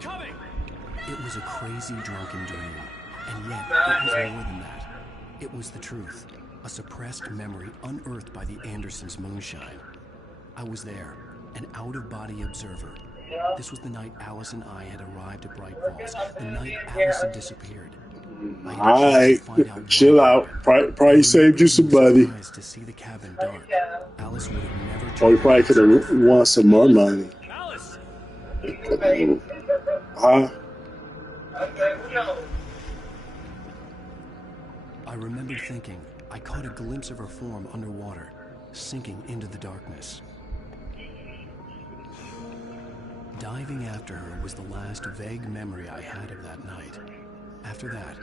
coming! It was a crazy drunken dream, and yet it was more than that. It was the truth, a suppressed memory unearthed by the Andersons' moonshine. I was there, an out-of-body observer. This was the night Alice and I had arrived at Bright Falls, the night Alice had disappeared. Alright, chill out. Probably saved you some money. To see the cabin dark. Alice would have never Or you probably could have won some more money. Alice! Huh? I remembered thinking I caught a glimpse of her form underwater, sinking into the darkness. Diving after her was the last vague memory I had of that night. After that,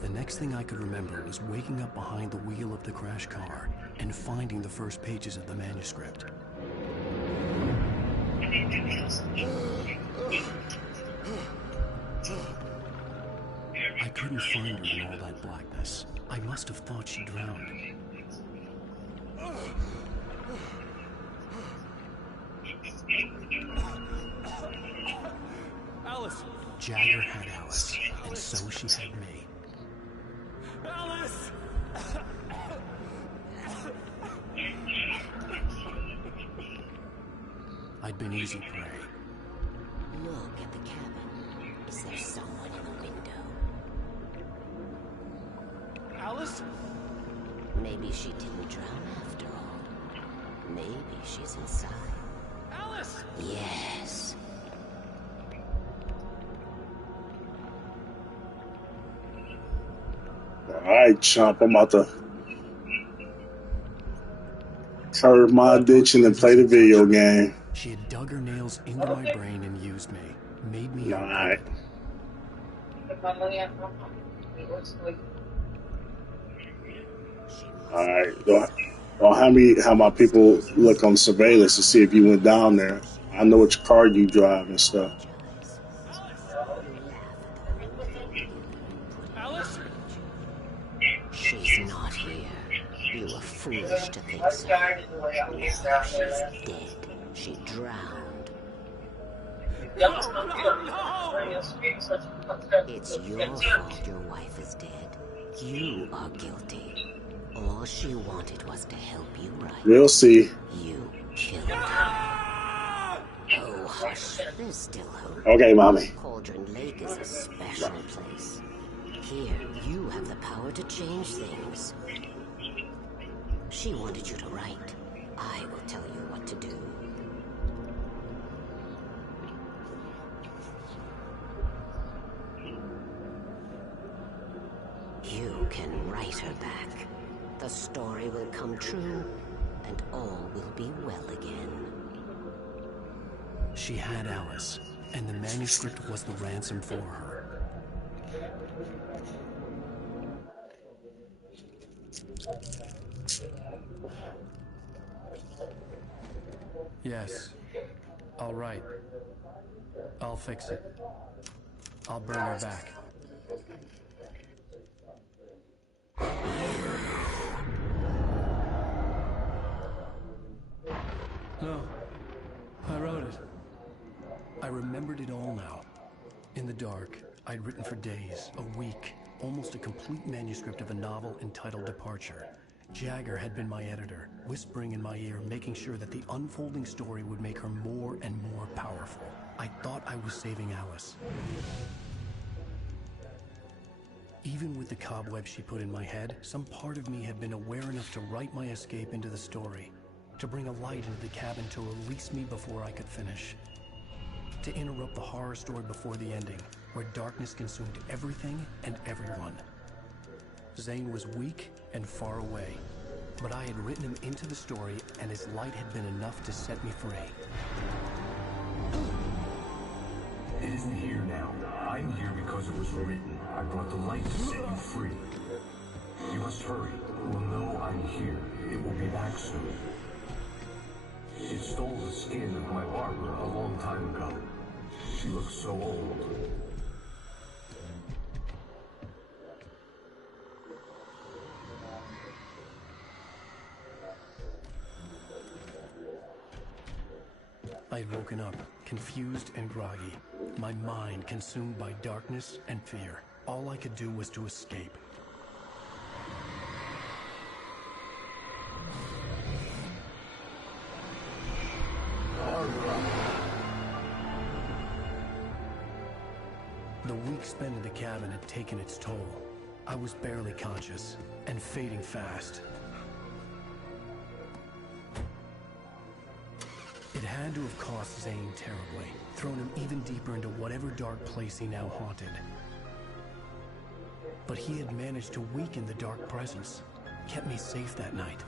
the next thing I could remember was waking up behind the wheel of the crash car and finding the first pages of the manuscript. I couldn't find her in all that blackness. I must have thought she drowned. Alice! Jagger had Alice, and so she had me. Alice! I'd been easy prey. Look at the cabin. Is there someone in the window? Alice? Maybe she didn't drown after all. Maybe she's inside. Alice! Yes. Alright, chump. I'm about to curve my addiction and play the video game. She had dug her nails into my brain and used me. Made me Alright. Alright. Don't have my people look on surveillance to see if you went down there. I know which car you drive and stuff. Alice? She's not here. You were foolish to think so. Now she's dead. She drowned. It's your fault your wife is dead. You are guilty. All she wanted was to help you right. We'll see. You killed her. Oh, hush. There's still hope. Okay, mommy. Cauldron Lake is a special place. Here, you have the power to change things. She wanted you to write. I will tell you what to do. You can write her back. The story will come true, and all will be well again. She had Alice, and the manuscript was the ransom for her. Yes. All right. I'll fix it. I'll bring her back. No. I wrote it. I remembered it all now. In the dark, I'd written for days, a week, almost a complete manuscript of a novel entitled Departure. Jagger had been my editor, whispering in my ear, making sure that the unfolding story would make her more and more powerful. I thought I was saving Alice. Even with the cobwebs she put in my head, some part of me had been aware enough to write my escape into the story, to bring a light into the cabin to release me before I could finish, to interrupt the horror story before the ending, where darkness consumed everything and everyone. Zane was weak and far away, but I had written him into the story, and his light had been enough to set me free. It isn't here now. I'm here because it was written. I brought the light to set you free. You must hurry. We'll know I'm here. It will be back soon. It stole the skin of my barber a long time ago. She looks so old. I woke woken up, confused and groggy, my mind consumed by darkness and fear. All I could do was to escape. The week spent in the cabin had taken its toll. I was barely conscious, and fading fast. It had to have cost Zane terribly, thrown him even deeper into whatever dark place he now haunted. But he had managed to weaken the dark presence, kept me safe that night.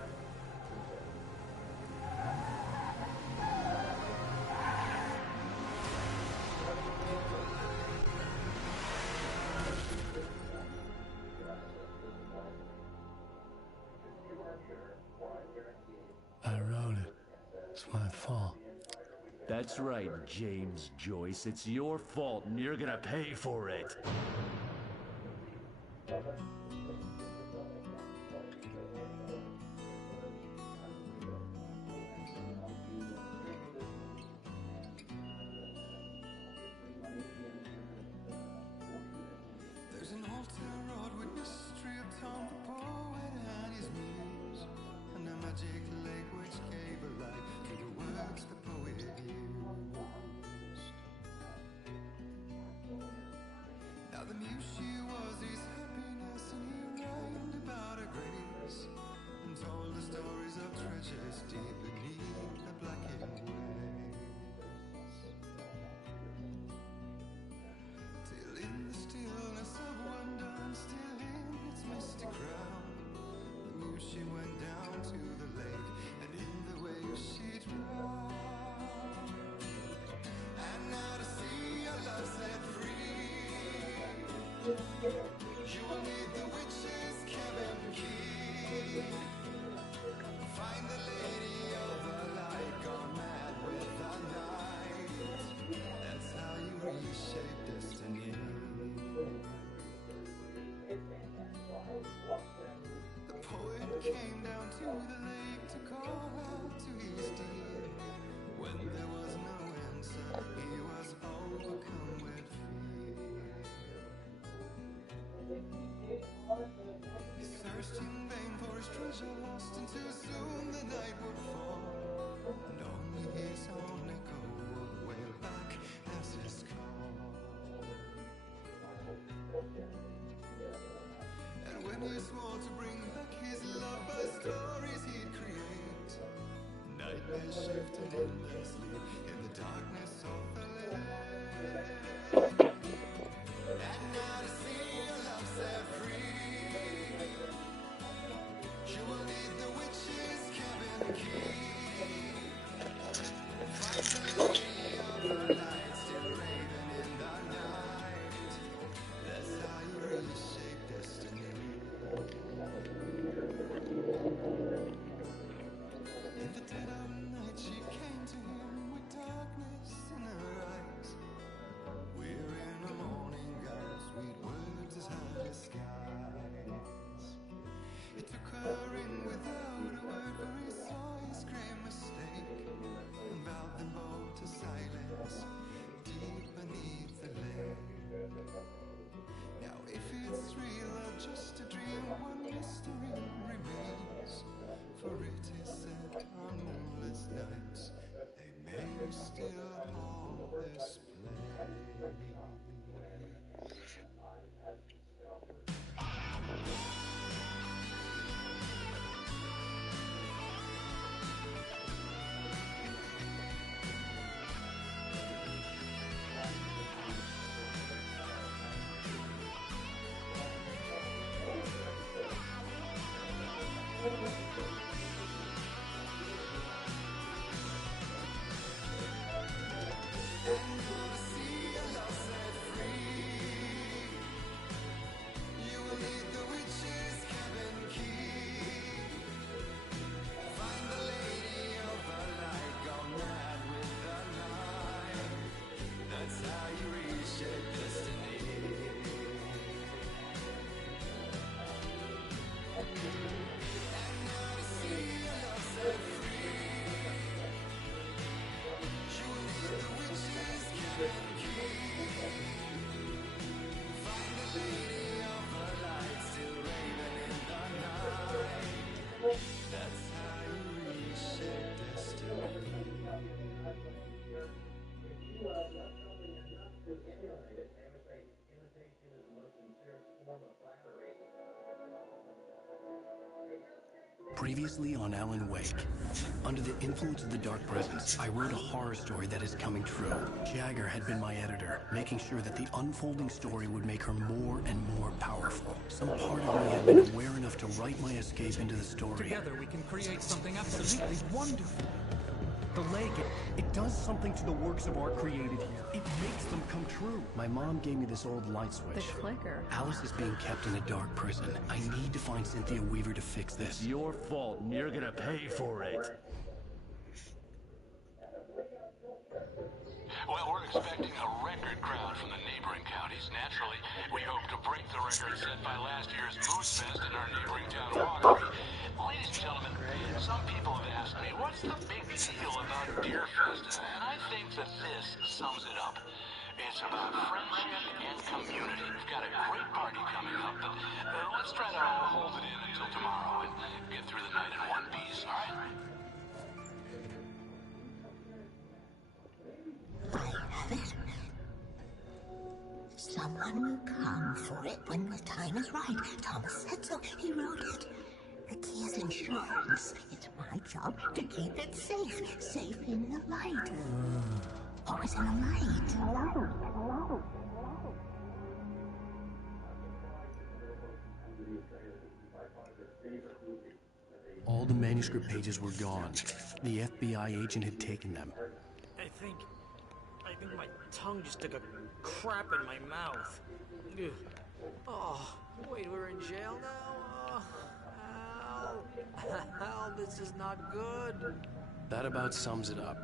I wrote it. It's my fault. That's right, James Joyce. It's your fault, and you're gonna pay for it. There's an old town road with mystery of Tom the poet and his muse, and a magic lake which gave a light to the words the poet used. Now the muse she was his happiness, and he rhymed about her grace, and told the stories of treasures deep beneath the blackened waves. Till in the stillness of wonder, and still in its misty crown, the muse she went down to the lake, and in the waves she drowned. And now to see your love set free, you will need the witch's cabin key. Find the lady of the light, gone mad with the night. That's how you reshape destiny. The poet came down to the lake to call out to his dear. When there was no answer, he was overcome with fear. He searched in vain for his treasure lost, and too soon the night would fall, and only his own echo would wail back as his call. And when he swore to bring back his love by stories he'd create, nightmares shifted endlessly in the darkness of the lake. And now to see your love set free, you will need the witch's cabin key. Find the lady of the light, still raving in the night. That's how you reshape destiny. In the dead of night she came to him with darkness in her eyes. We're in the morning, guys, sweet words as high as skies. He took her in without a word, for he saw his great mistake, and vowed them both to silence deep beneath the lake. Now if it's real or just a dream, one mystery remains, for it is said on moonless nights they may still haunt this place. Previously on Alan Wake. Under the influence of the dark presence, I wrote a horror story that is coming true. Jagger had been my editor, making sure that the unfolding story would make her more and more powerful. Some part of me had been aware enough to write my escape into the story. Together we can create something absolutely wonderful. The lake, it does something to the works of art created here. It makes them come true. My mom gave me this old light switch. The clicker. Alice is being kept in a dark prison. I need to find Cynthia Weaver to fix this. It's your fault, and you're gonna pay for it. Well, we're expecting a record crowd from the neighboring counties. Naturally, we hope to break the record set by last year's Moose Fest in our neighboring town, Waterbury. Ladies and gentlemen, some people have asked me, what's the big deal about Deer Fest? And I think that this sums it up. It's about friendship and community. We've got a great party coming up, but let's try to hold it in until tomorrow and get through the night in one piece, all right? I have it. Someone will come for it when the time is right. Thomas said so. He wrote it. The key is insurance. It's my job to keep it safe. Safe in the light. Always in the light. All the manuscript pages were gone. The FBI agent had taken them. I think my tongue just took a crap in my mouth. Ugh. Oh, wait, we're in jail now? Ow, this is not good. That about sums it up.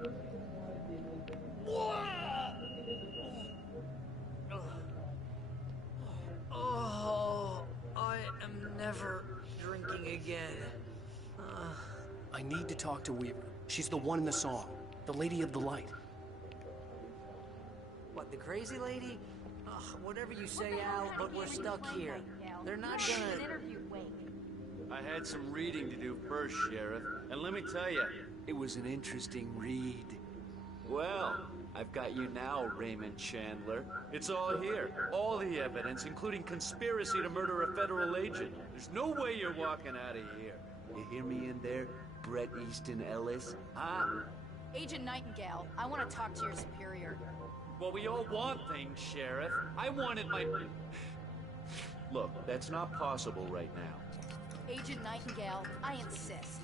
Oh, I am never drinking again. I need to talk to Weaver. She's the one in the song. The Lady of the Light. What, the crazy lady? Ugh, whatever you say, Al, but we're stuck here. They're not gonna... I had some reading to do first, Sheriff, and let me tell you, it was an interesting read. Well, I've got you now, Raymond Chandler. It's all here. All the evidence, including conspiracy to murder a federal agent. There's no way you're walking out of here. You hear me in there, Bret Easton Ellis? Huh? Agent Nightingale, I want to talk to your superior. Well, we all want things, Sheriff. I wanted my... Look, that's not possible right now. Agent Nightingale, I insist.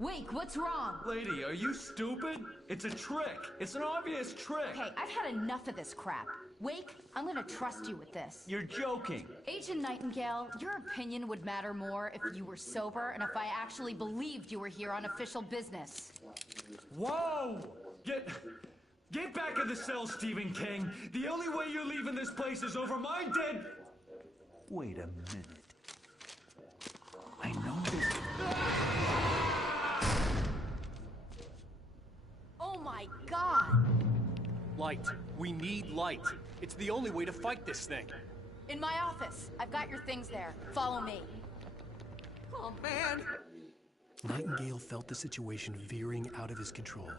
Wake, what's wrong? Lady, are you stupid? It's a trick. It's an obvious trick. Okay, I've had enough of this crap. Wake, I'm gonna trust you with this. You're joking. Agent Nightingale, your opinion would matter more if you were sober and if I actually believed you were here on official business. Whoa! Get back in the cell, Stephen King. The only way you're leaving this place is over my dead... Wait a minute. I know this... Oh my God! Light. We need light. It's the only way to fight this thing. In my office. I've got your things there. Follow me. Oh, man! Nightingale felt the situation veering out of his control,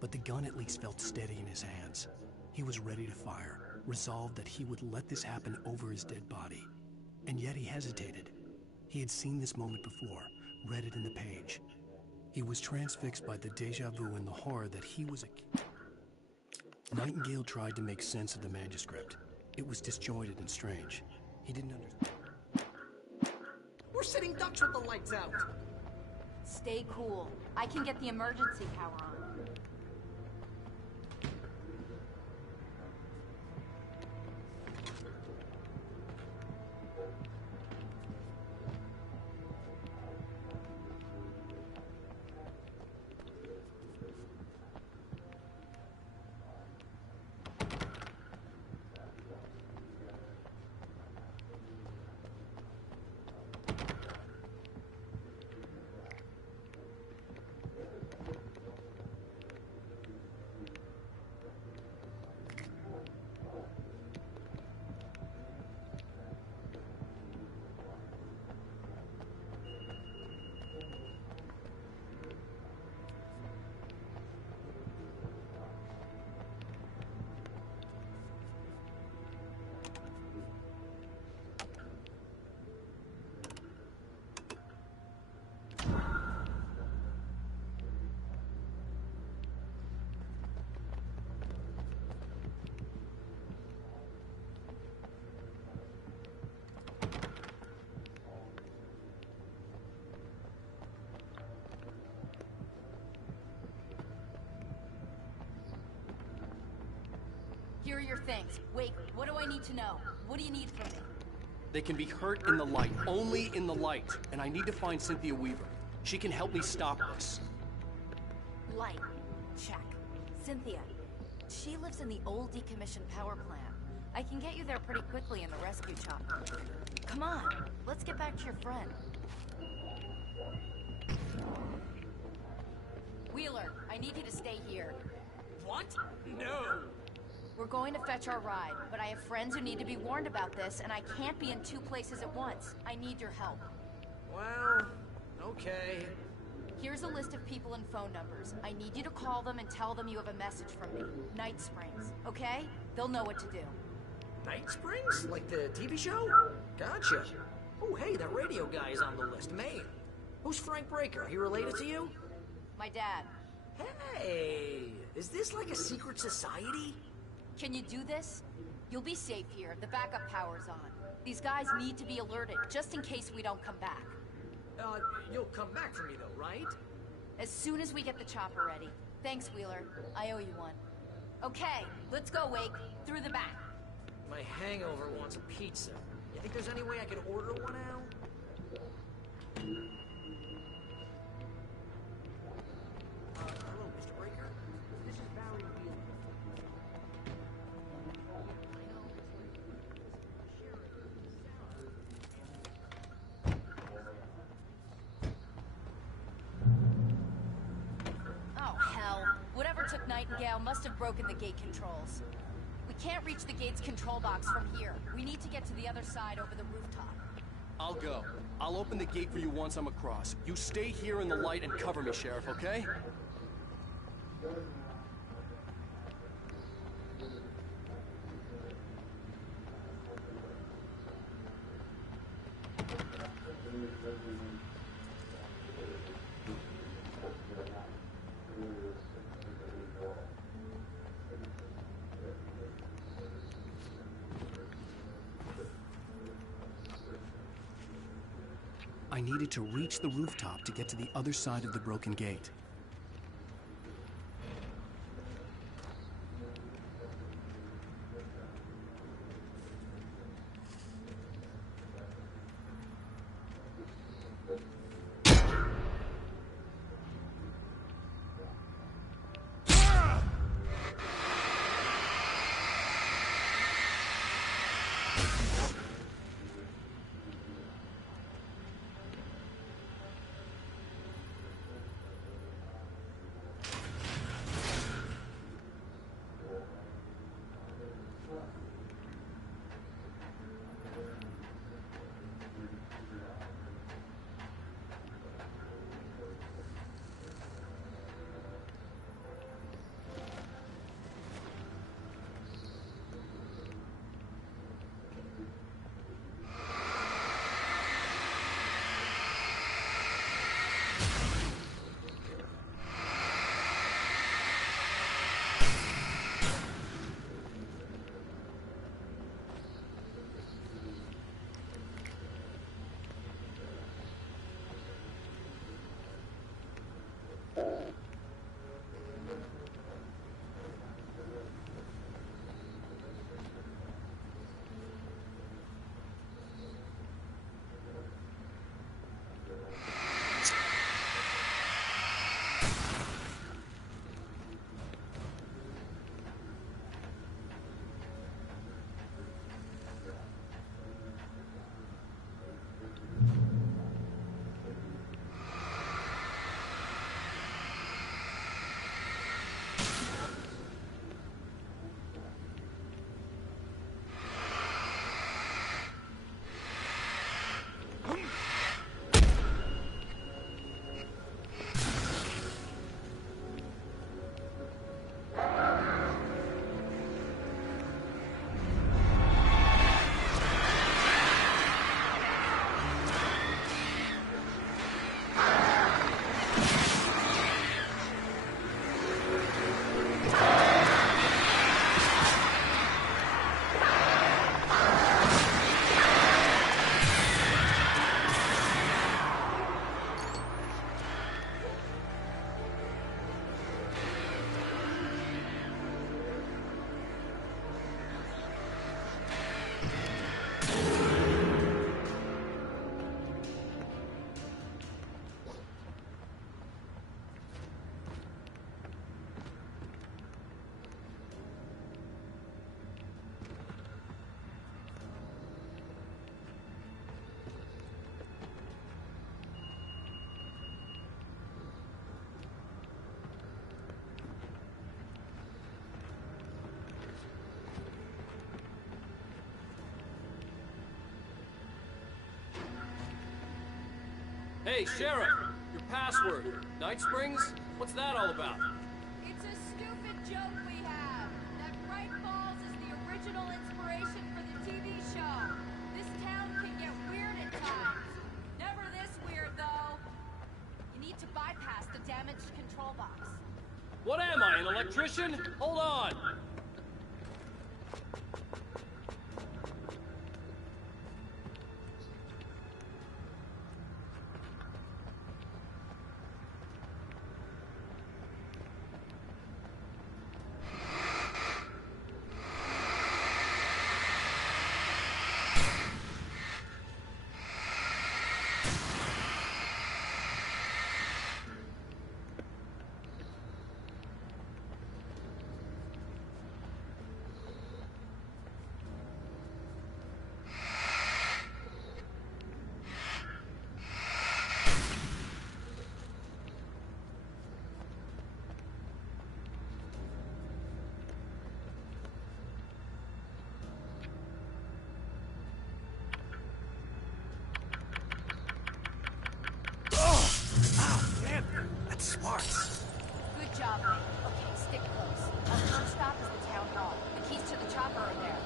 but the gun at least felt steady in his hands. He was ready to fire, resolved that he would let this happen over his dead body. And yet he hesitated. He had seen this moment before, read it in the page. He was transfixed by the déjà vu and the horror that he was a... Nightingale tried to make sense of the manuscript. It was disjointed and strange. He didn't understand. We're sitting ducks with the lights out. Stay cool. I can get the emergency power on. Here are your things. Wait, what do I need to know? What do you need from me? They can be hurt in the light, only in the light. And I need to find Cynthia Weaver. She can help me stop this. Light. Check. Cynthia. She lives in the old decommissioned power plant. I can get you there pretty quickly in the rescue chopper. Come on, let's get back to your friend. Wheeler, I need you to stay here. What? No! We're going to fetch our ride, but I have friends who need to be warned about this, and I can't be in 2 places at once. I need your help. Well, okay. Here's a list of people and phone numbers. I need you to call them and tell them you have a message from me. Night Springs, okay? They'll know what to do. Night Springs? Like the TV show? Gotcha. Oh, hey, that radio guy is on the list. Maine. Who's Frank Breaker? He related to you? My dad. Hey, is this like a secret society? Can you do this? You'll be safe here. The backup power's on. These guys need to be alerted, just in case we don't come back. You'll come back for me though, right? As soon as we get the chopper ready. Thanks, Wheeler. I owe you one. Okay, let's go, Wake. Through the back. My hangover wants a pizza. You think there's any way I could order one out? Hello, Mr. Breaker. This is Barry Wheeler. Oh, hell. Whatever took Nightingale must have broken the gate controls. We can't reach the gate's control box from here. We need to get to the other side over the rooftop. I'll go. I'll open the gate for you once I'm across. You stay here in the light and cover me, Sheriff, okay? I needed to reach the rooftop to get to the other side of the broken gate. Hey, Sheriff, your password. Night Springs? What's that all about? It's a stupid joke we have. That Bright Falls is the original inspiration for the TV show. This town can get weird at times. Never this weird, though. You need to bypass the damaged control box. What am I, an electrician? Hold on. Good job, Ray. Okay, stick close. Our first stop is the town hall. The keys to the chopper are there.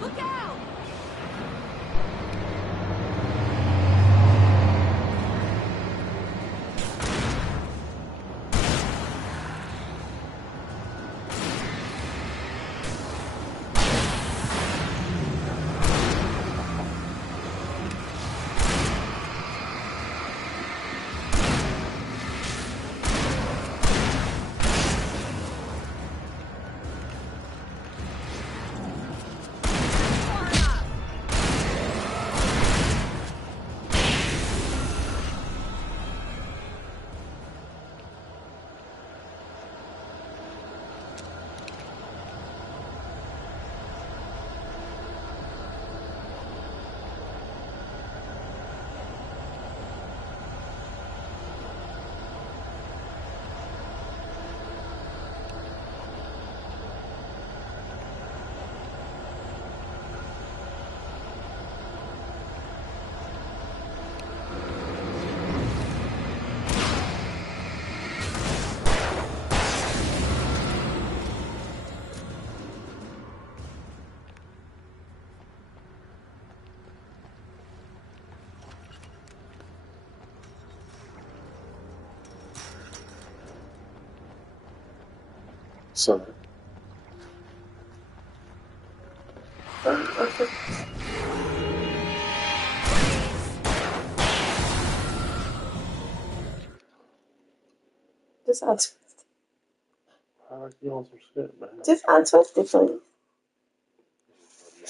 Look out! So, This sounds you on some shit, man. this sounds twisted, please.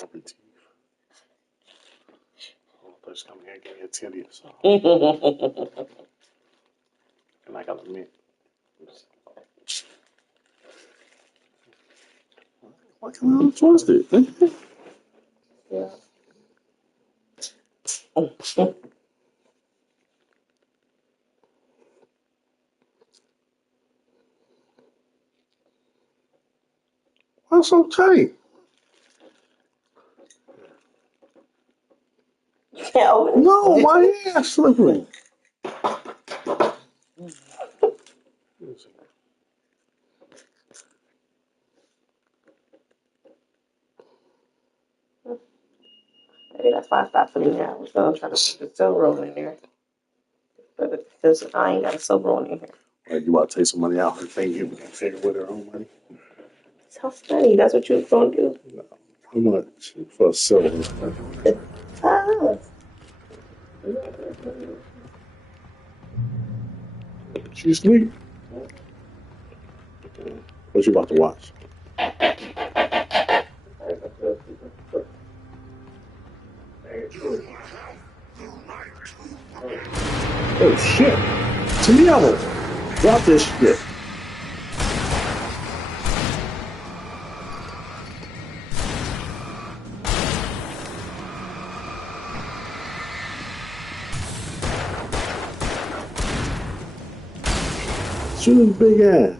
Happy teeth. Oh, just come here and give me a titty or something. And I gotta admit, why can I trust it? Yeah. That's okay. No, my ass slippery. Maybe that's why I stopped putting it out. I was gonna try to put the soul roll in there. But because I ain't got a soul roll in here. Like you about to take some money out and think you can figure with her own money? So funny. That's what you was gonna do? No. How much for silver? Ah, She sleep? What you about to watch? Oh shit! Tomato! Drop this shit. Shoot his big ass.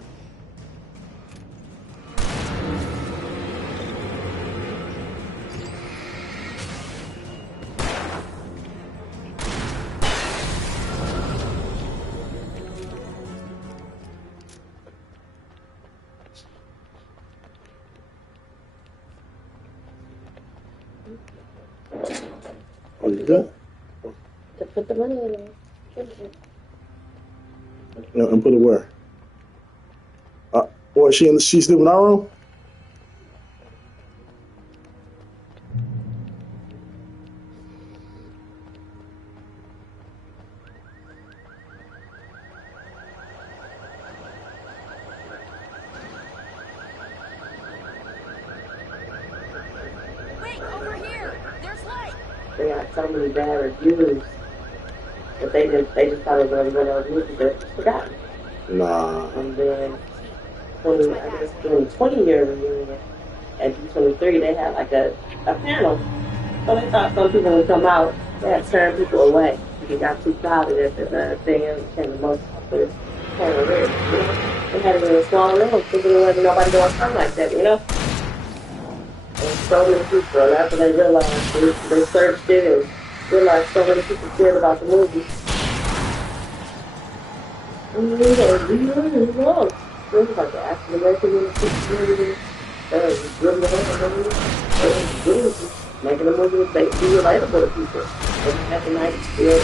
Oh, you done? to put the money in there. No, and put it where? What, she's living in our room? Wait, over here! There's light! They got so many bad reviews that they just thought it was one of those movies that was forgotten. Nah. And then 20-year reunion at D23, they had like a panel. So they thought some people would come out. They had turned people away. They got too crowded at the thing and became the most popular panel there. You know? They had it in a small room, thinking there wasn't nobody going to come like that, you know? And so many people, and after they realized, they searched it and realized so many people cared about the movie. And they were really wrong. It was like the African American community, really making the movie be relatable to people. And at the night, still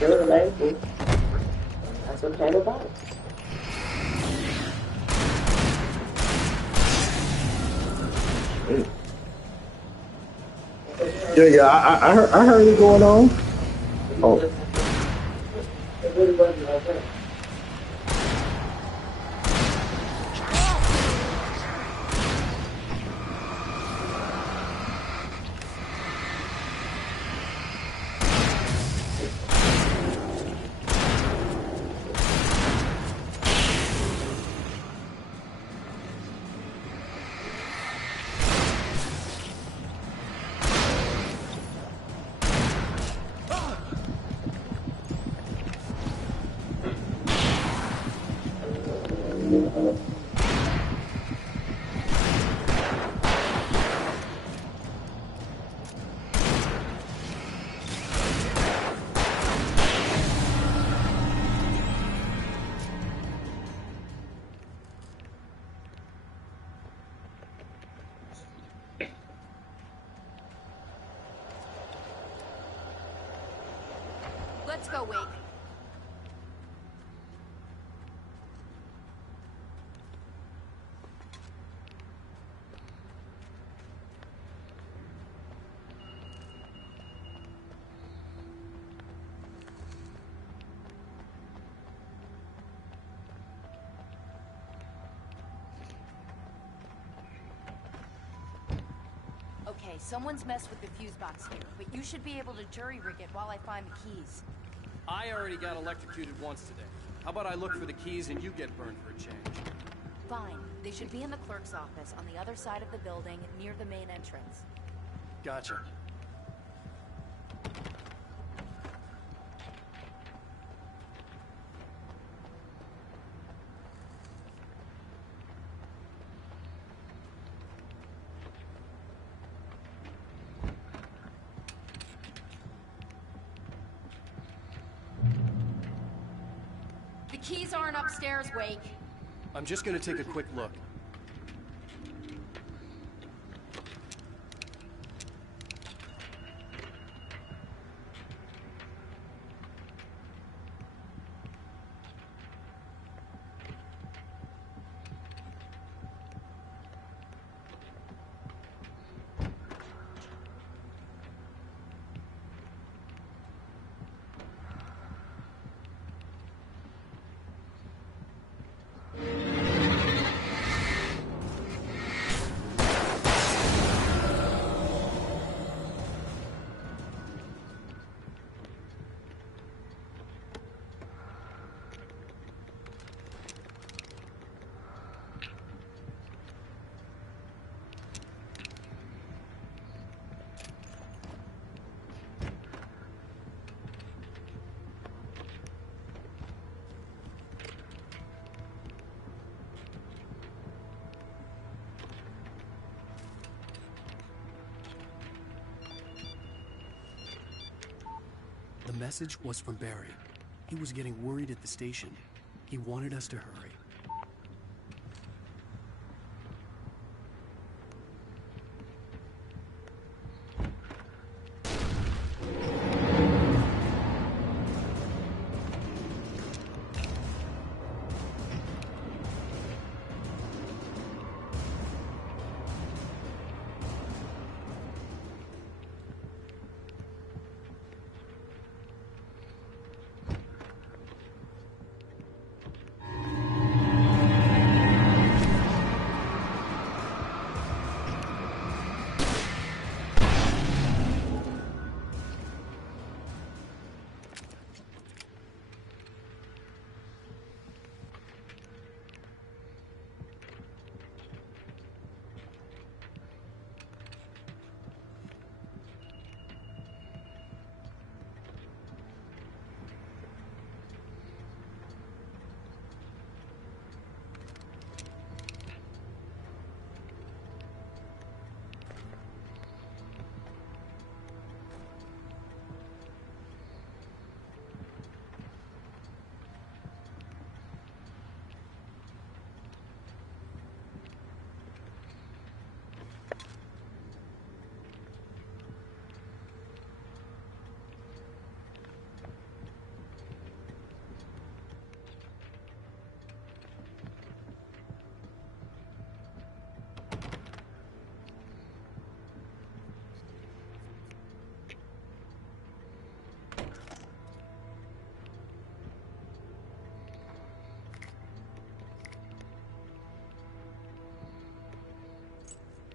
relatable. That's what it came about. Yeah, I heard it going on. Oh. It really wasn't like that. Let's go, Wake. Okay, someone's messed with the fuse box here, but you should be able to jury-rig it while I find the keys. I already got electrocuted once today. How about I look for the keys and you get burned for a change? Fine. They should be in the clerk's office on the other side of the building, near the main entrance. Gotcha. The keys aren't upstairs, Wake. I'm just gonna take a quick look. The message was from Barry. He was getting worried at the station. He wanted us to hurry.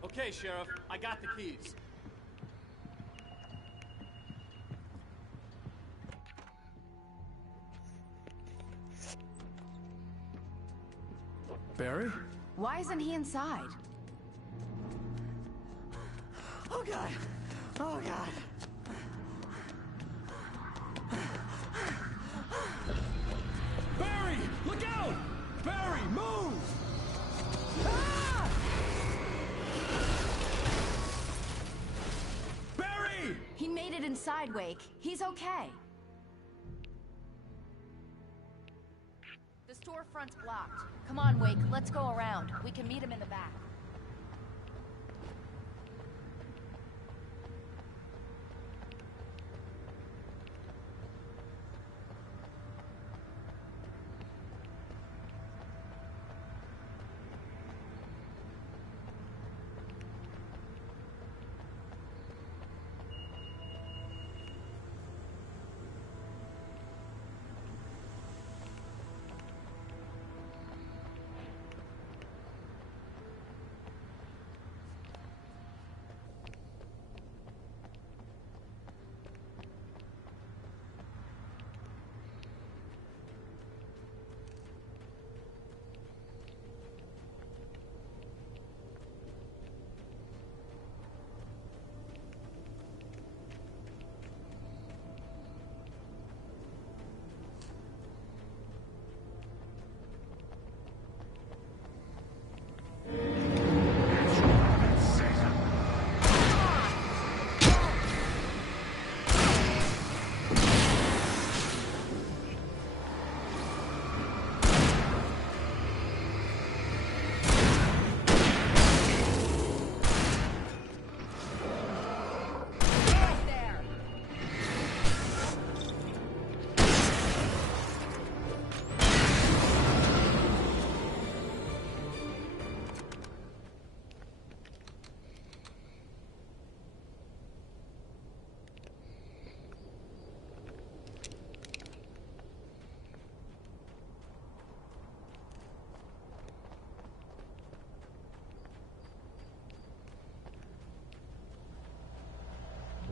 Okay, Sheriff, I got the keys. Barry? Why isn't he inside? Oh God! Oh God! Barry! Look out! Barry, move! Ah! Barry! He made it inside, Wake. He's okay. The storefront's blocked. Come on, Wake. Let's go around. We can meet him in the back.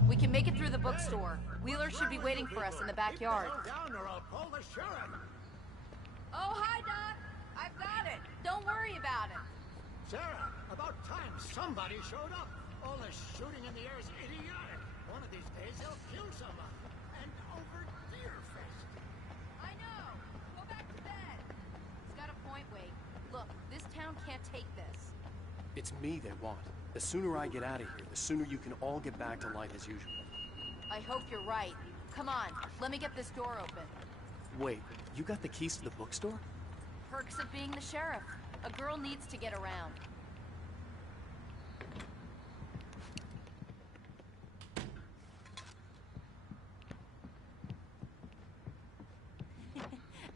We can make it through the bookstore. Wheeler should be waiting for us in the backyard. Down or I'll call the sheriff. Oh, hi, Doc. I've got it. Don't worry about it. Sarah, about time somebody showed up. All the shooting in the air is idiotic. One of these days they'll kill someone. And over Deerfest. I know. Go back to bed. He's got a point, Wade. Look, this town can't take this. It's me they want. The sooner I get out of here, the sooner you can all get back to life as usual. I hope you're right. Come on, let me get this door open. Wait, you got the keys to the bookstore? Perks of being the sheriff. A girl needs to get around.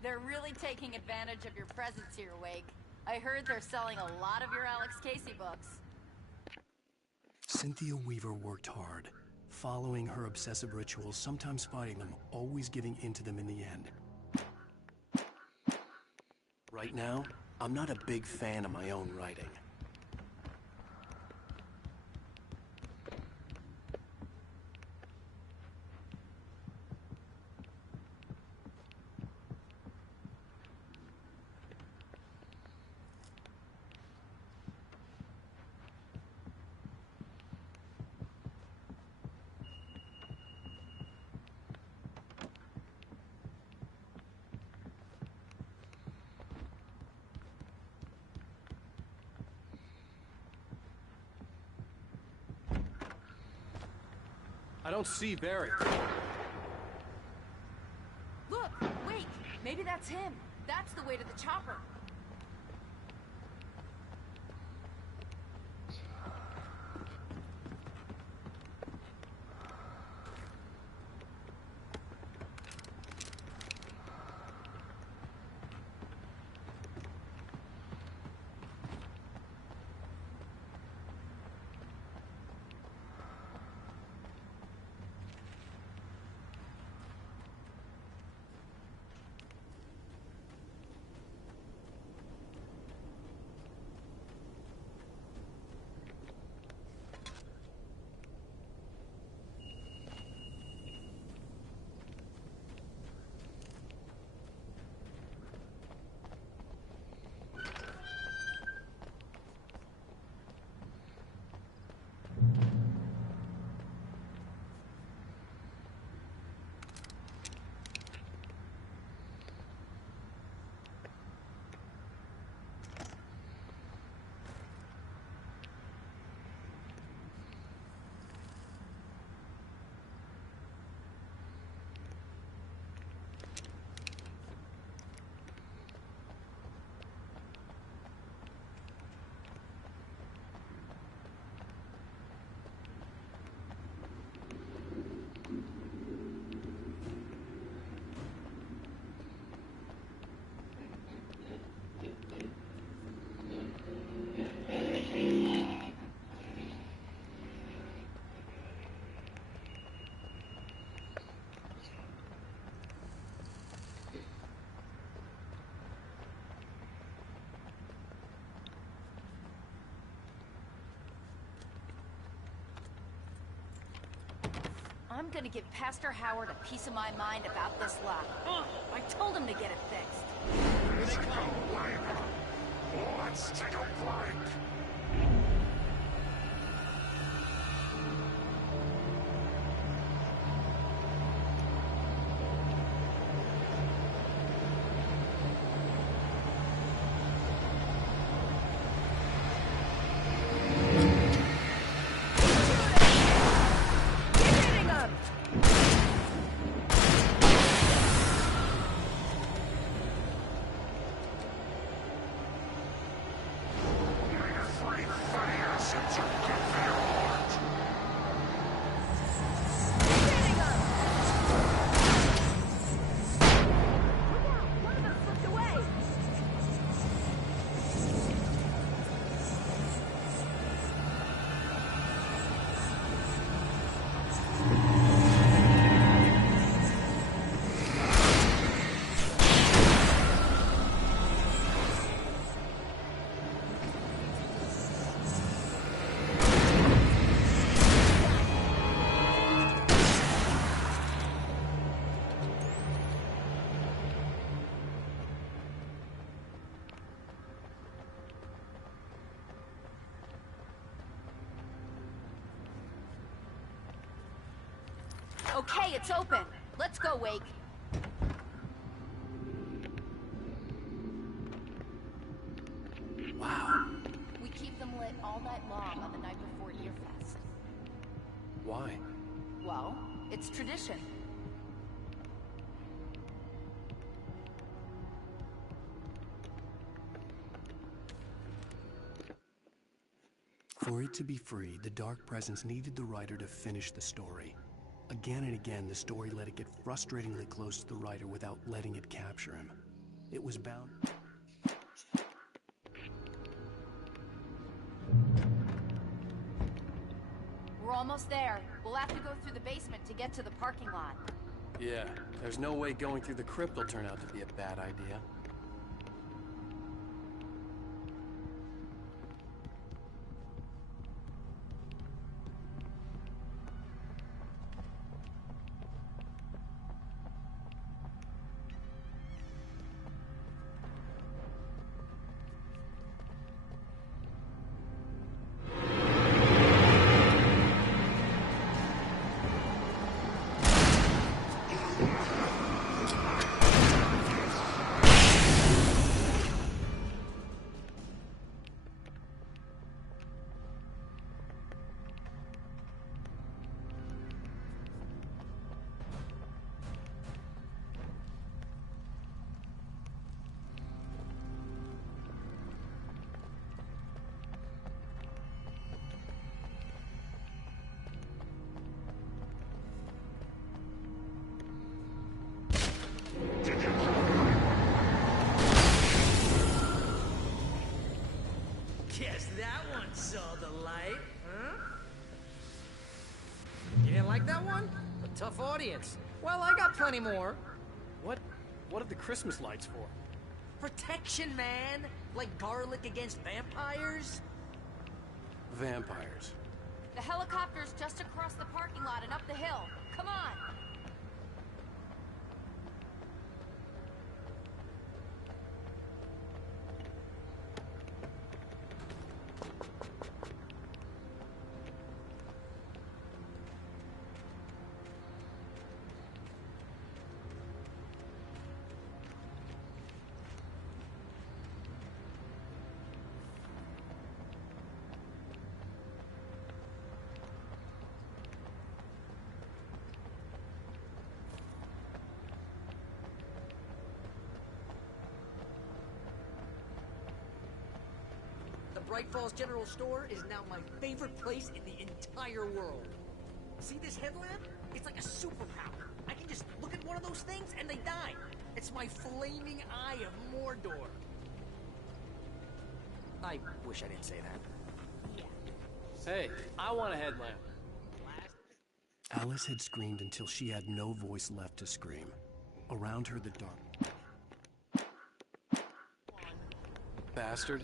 They're really taking advantage of your presence here, Wake. I heard they're selling a lot of your Alex Casey books. Cynthia Weaver worked hard, following her obsessive rituals, sometimes fighting them, always giving in to them in the end. Right now, I'm not a big fan of my own writing. I don't see Barry. Look, Wake! Maybe that's him. That's the way to the chopper. I'm gonna give Pastor Howard a piece of my mind about this lock. I told him to get it fixed. Let's take a flight. Okay, it's open. Let's go, Wake. Wow. We keep them lit all night long on the night before Earfest. Why? Well, it's tradition. For it to be free, the Dark Presence needed the writer to finish the story. Again and again, the story let it get frustratingly close to the writer without letting it capture him. It was bound... We're almost there. We'll have to go through the basement to get to the parking lot. Yeah, there's no way going through the crypt will turn out to be a bad idea. Guess that one saw the light, huh? You didn't like that one? A tough audience. Well, I got plenty more. What are the Christmas lights for? Protection, man! Like garlic against vampires? Vampires. The helicopter's just across the parking lot and up the hill. Come on! Bright Falls General Store is now my favorite place in the entire world. See this headlamp? It's like a superpower. I can just look at one of those things and they die. It's my flaming eye of Mordor. I wish I didn't say that. Hey, I want a headlamp. Alice had screamed until she had no voice left to scream. Around her, the dark... Bastard.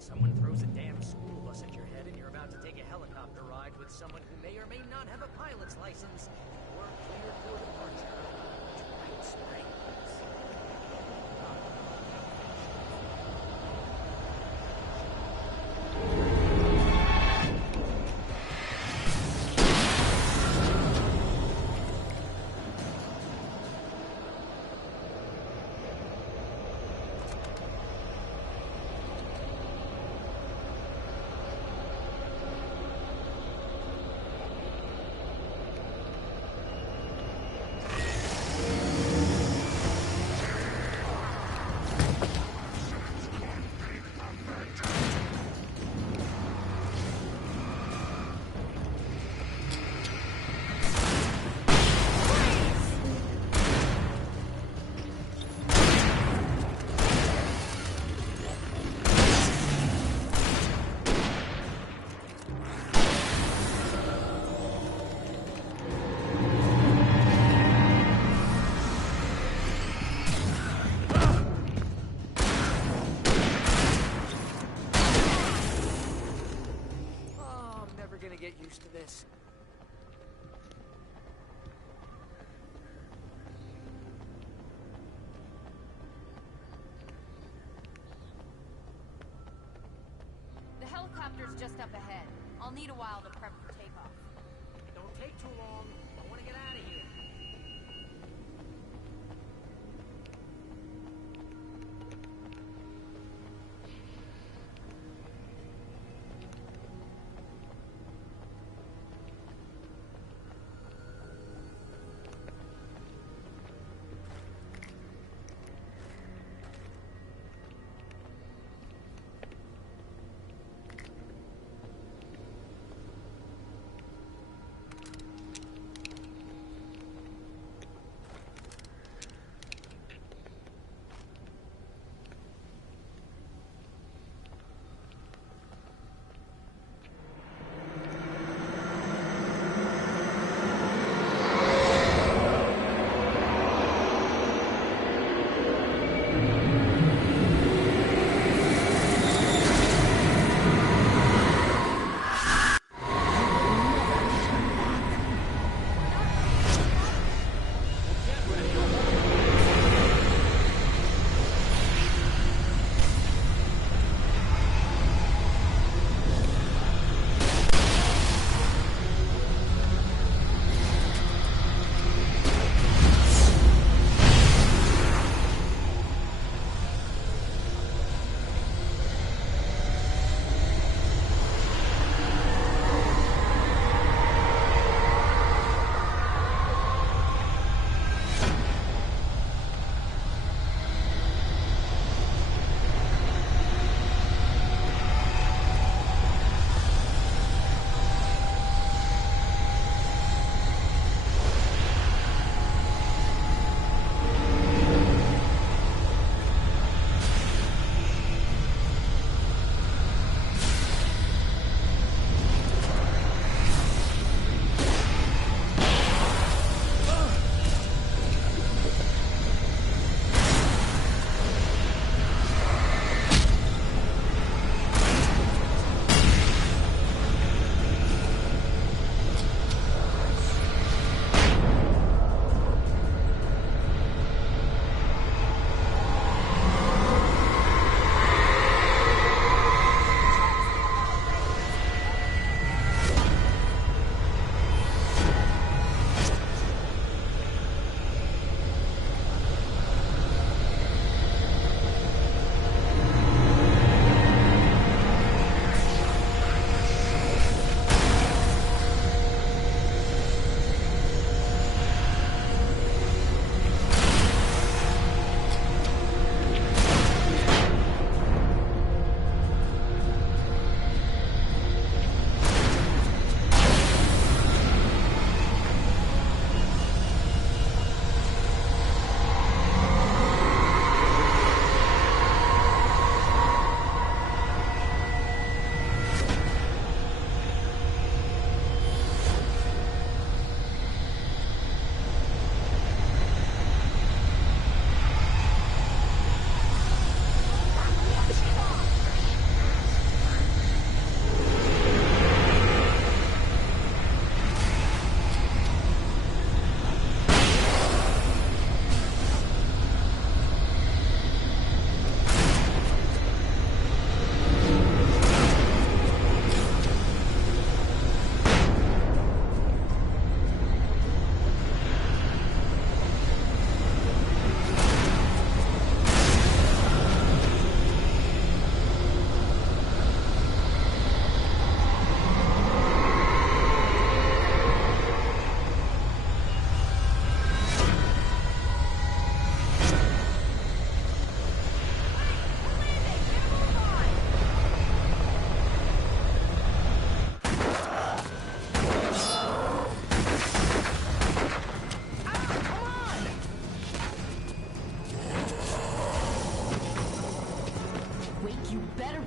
Someone throws a damn school bus at your head and you're about to take a helicopter ride with someone who may or may not have a pilot's license, or cleared for departure to White Springs. Get used to this. The helicopter's just up ahead. I'll need a while to prep for takeoff. Don't take too long. I want to get out of here.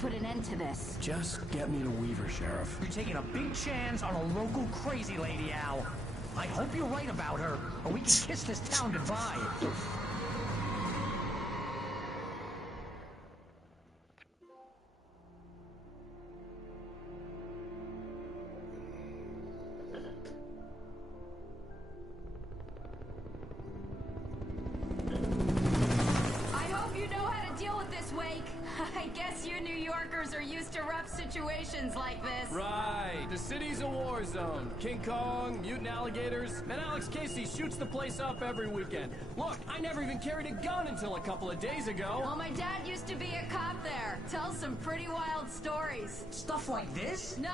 put an end to this. Just get me to Weaver, Sheriff. You're taking a big chance on a local crazy lady, Al. I hope you're right about her, or we can kiss this town goodbye. I hope you know how to deal with this, Wake. I guess you New Yorkers are used to rough situations like this. Right. The city's a war zone. King Kong, mutant alligators, and Alex Casey shoots the place up every weekend. Look, I never even carried a gun until a couple of days ago. Well, my dad used to be a cop there. Tells some pretty wild stories. Stuff like this? No,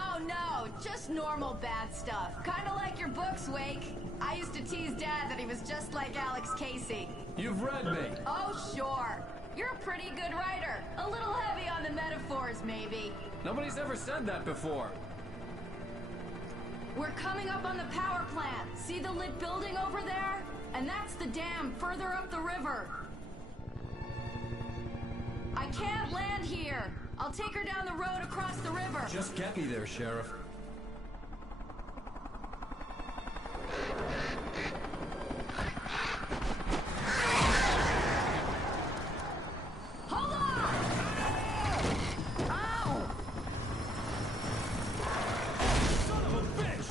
just normal bad stuff. Kinda like your books, Wake. I used to tease Dad that he was just like Alex Casey. You've read me. Oh, sure. You're a pretty good writer. A little heavy on the metaphors, maybe. Nobody's ever said that before. We're coming up on the power plant. See the lit building over there? And that's the dam further up the river. I can't land here. I'll take her down the road across the river. Just get me there, Sheriff. Hold on! Ow! Son of a bitch!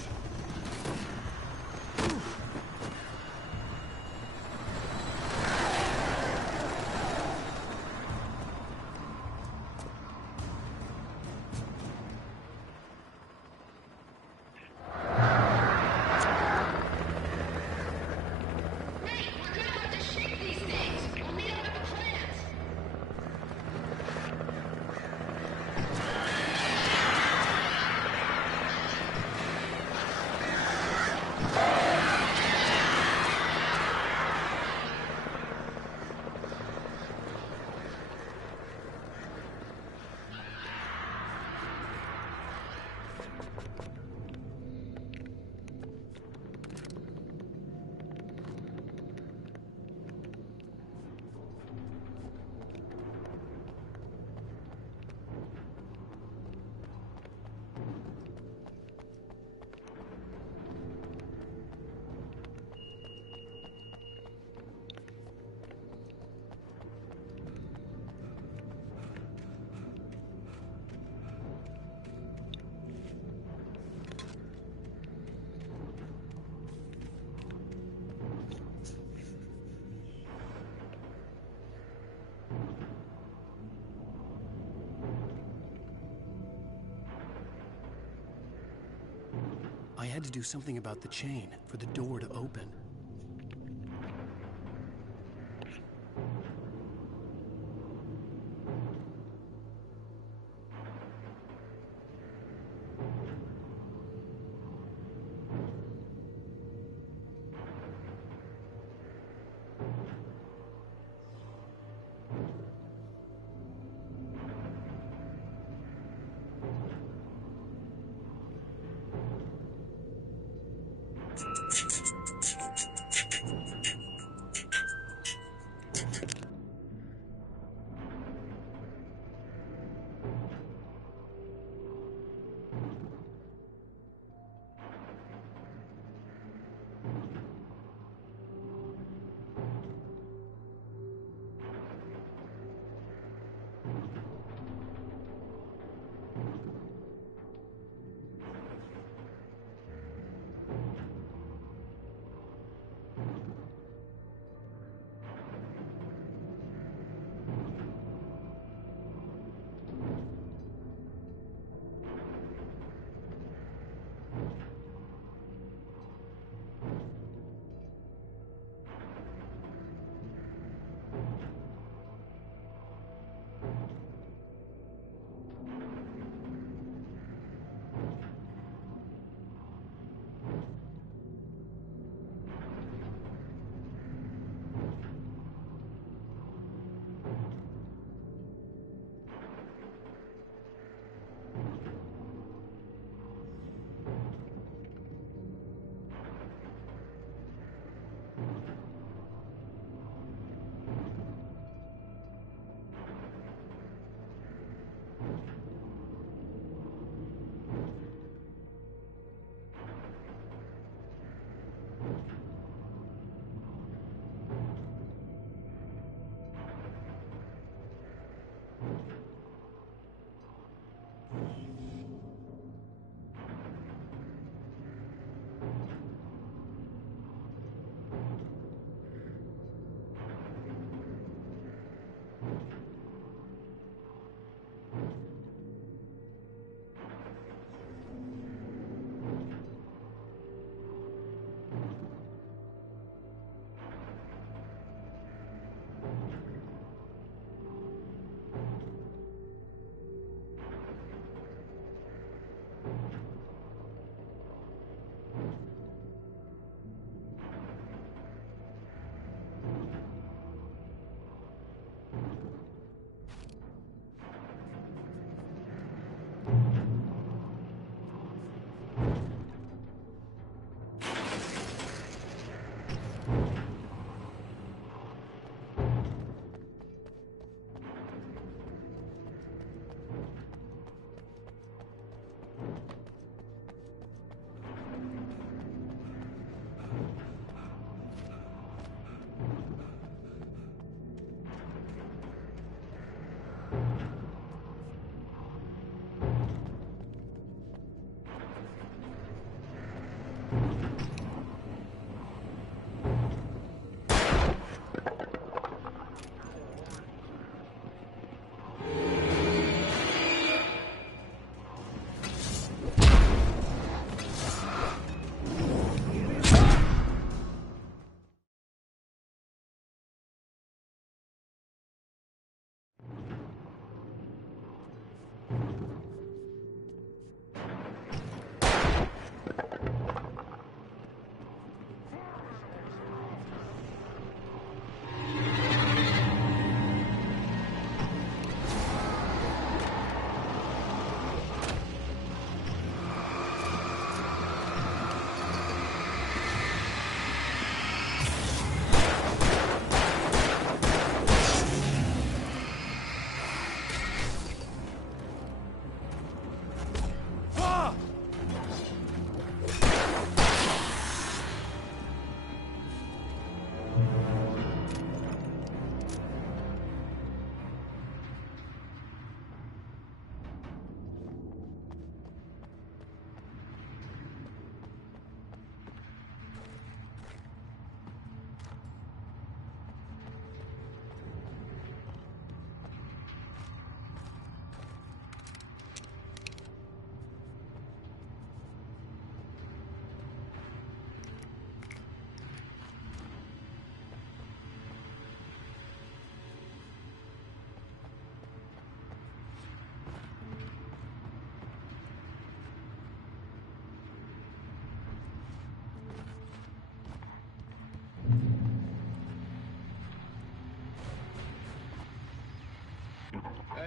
I had to do something about the chain for the door to open.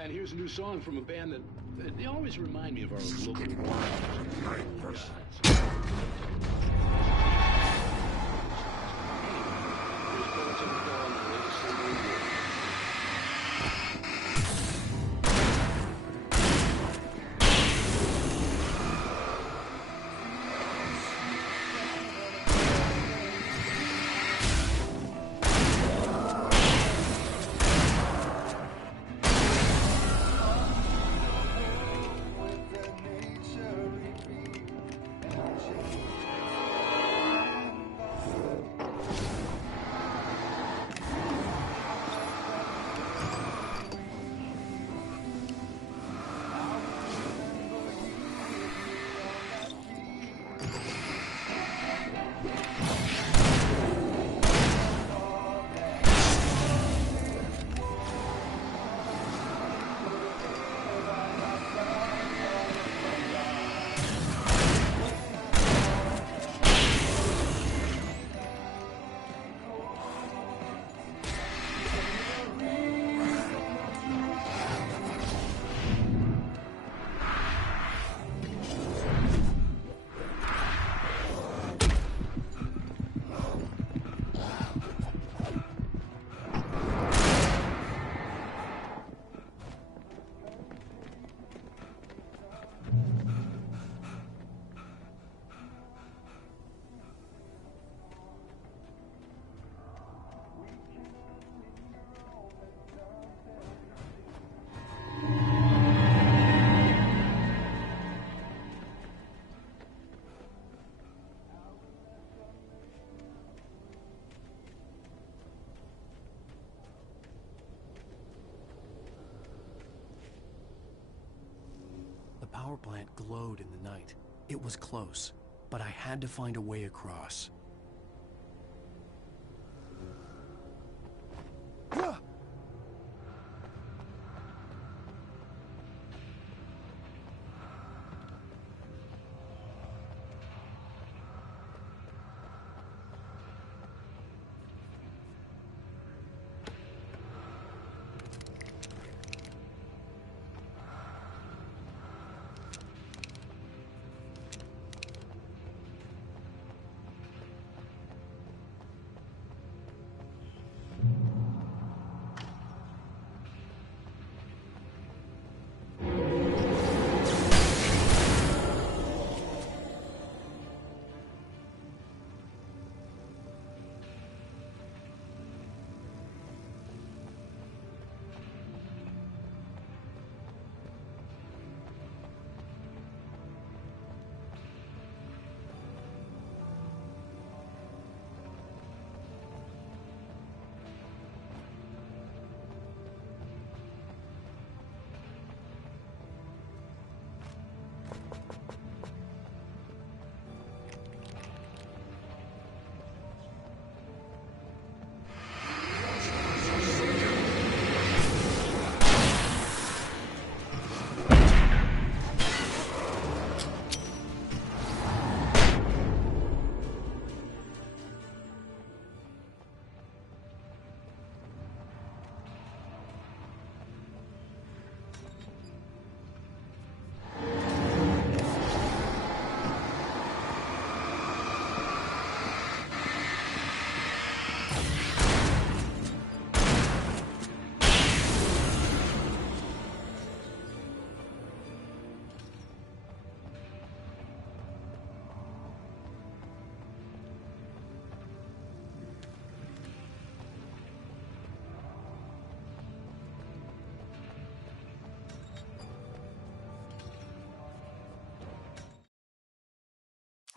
man, here's a new song from a band that they always remind me of our local guys. The power plant glowed in the night. It was close, but I had to find a way across.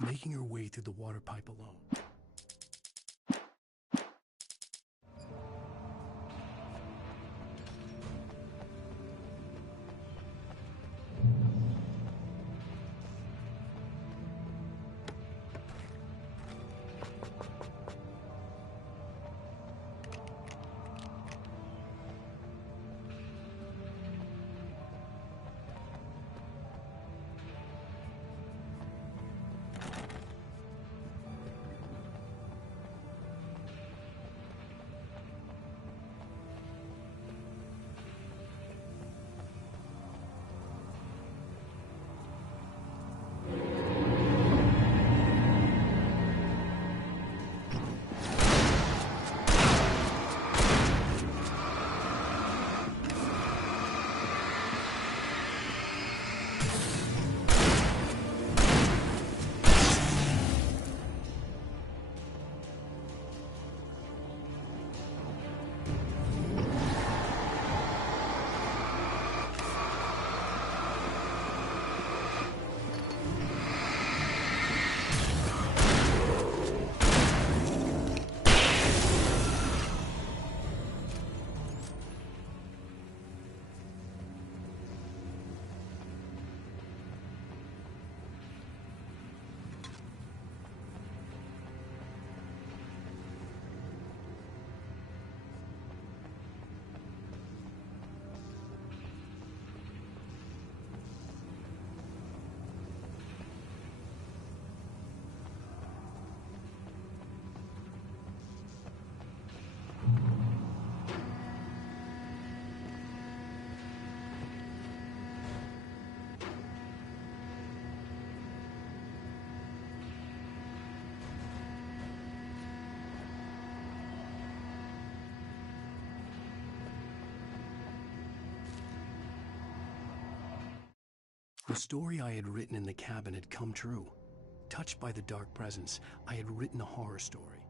Making her way through the water pipe alone. The story I had written in the cabin had come true. Touched by the dark presence, I had written a horror story.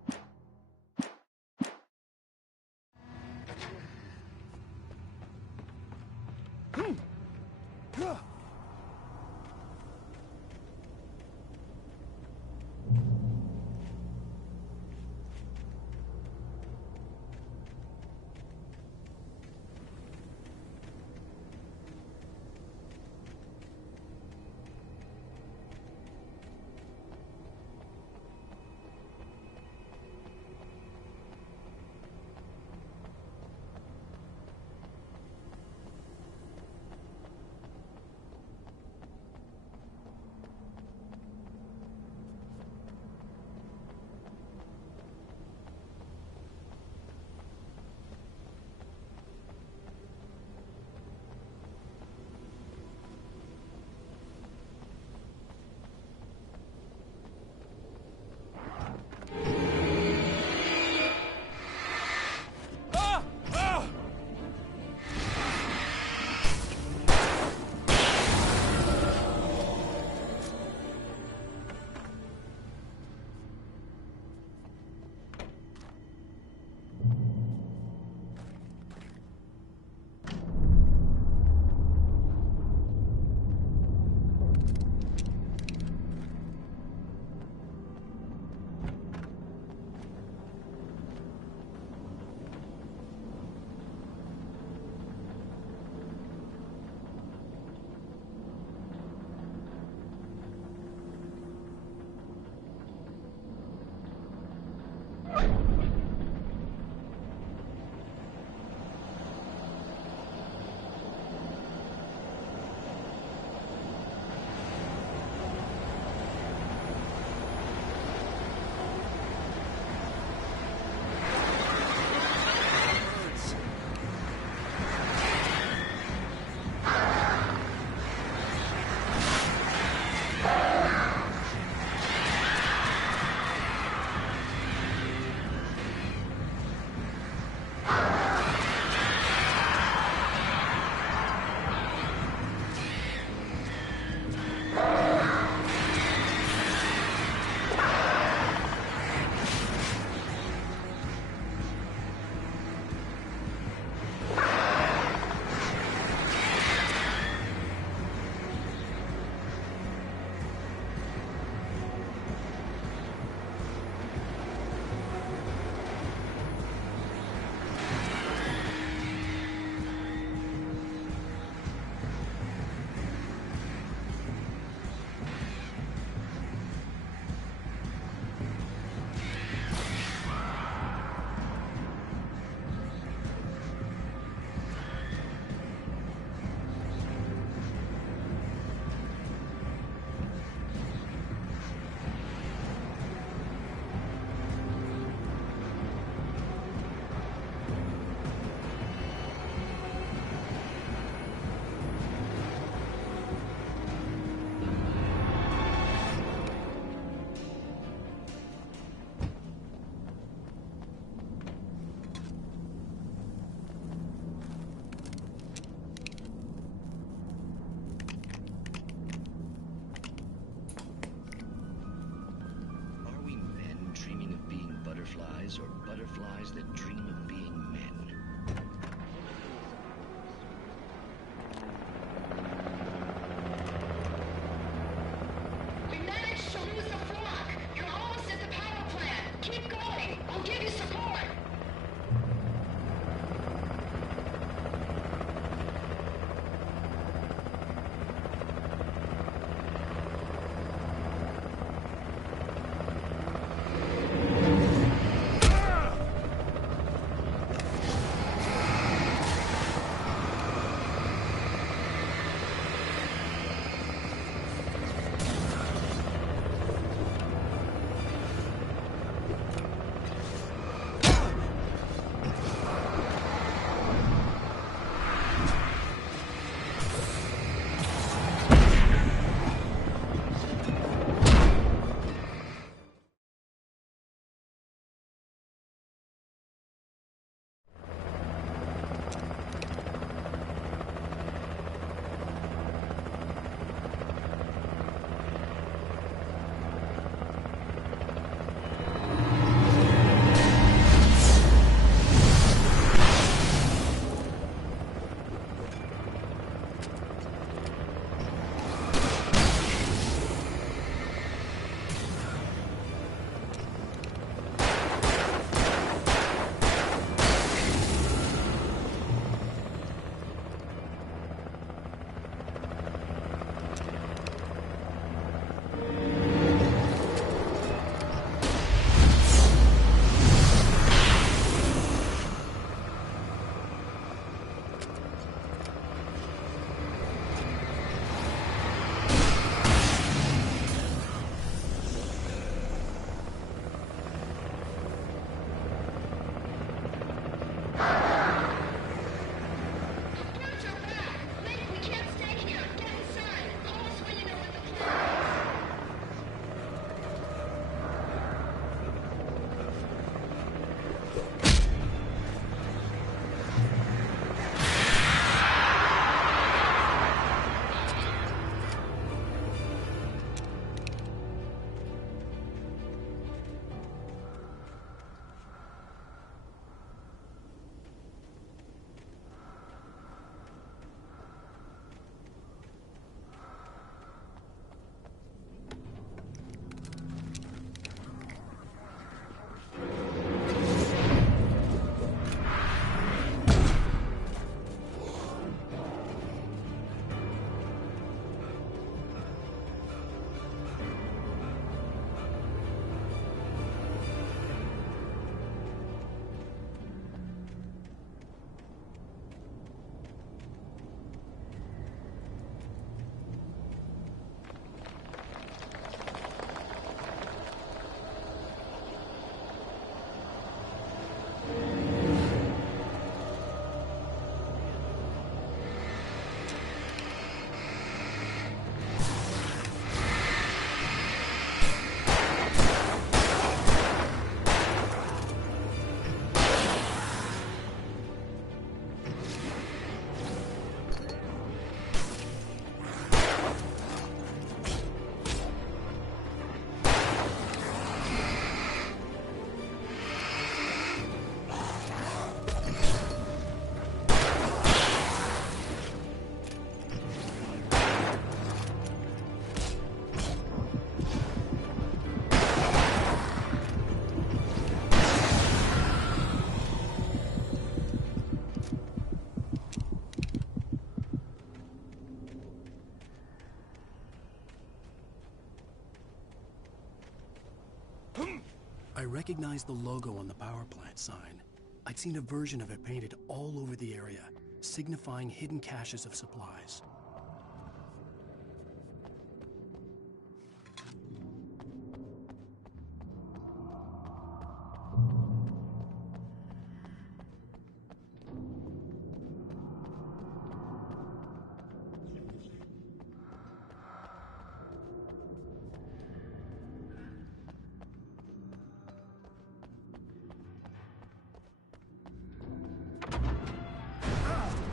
recognized the logo on the power plant sign. I'd seen a version of it painted all over the area, signifying hidden caches of supplies.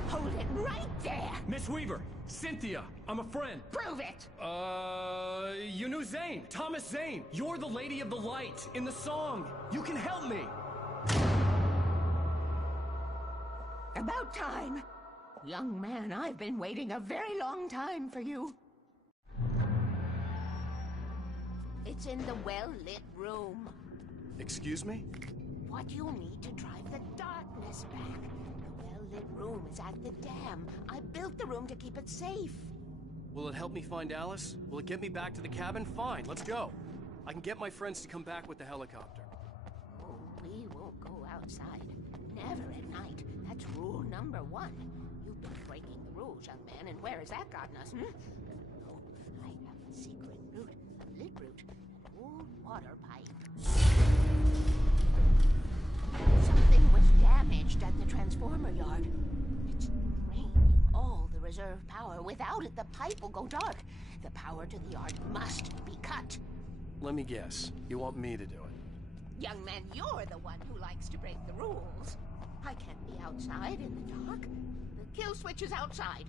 Hold it right there! Miss Weaver! Cynthia! I'm a friend! Prove it! You knew Zane! Thomas Zane! You're the Lady of the Light in the song! You can help me! About time! Young man, I've been waiting a very long time for you. It's in the well-lit room. Excuse me? What you'll need to drive the darkness back. The well-lit room is at the dam. I built the room to keep it safe. Will it help me find Alice? Will it get me back to the cabin? Fine, let's go. I can get my friends to come back with the helicopter. Oh, we won't go outside. Never at night. That's rule number 1. You've been breaking the rules, young man, and where has that gotten us, Oh, I have a secret route, a lit route, an old water pipe. Something was damaged at the transformer yard. It's draining all the reserve power. Without it, the pipe will go dark. The power to the yard must be cut. Let me guess. You want me to do it? Young man, you're the one who likes to break the rules. I can't be outside in the dark. The kill switch is outside.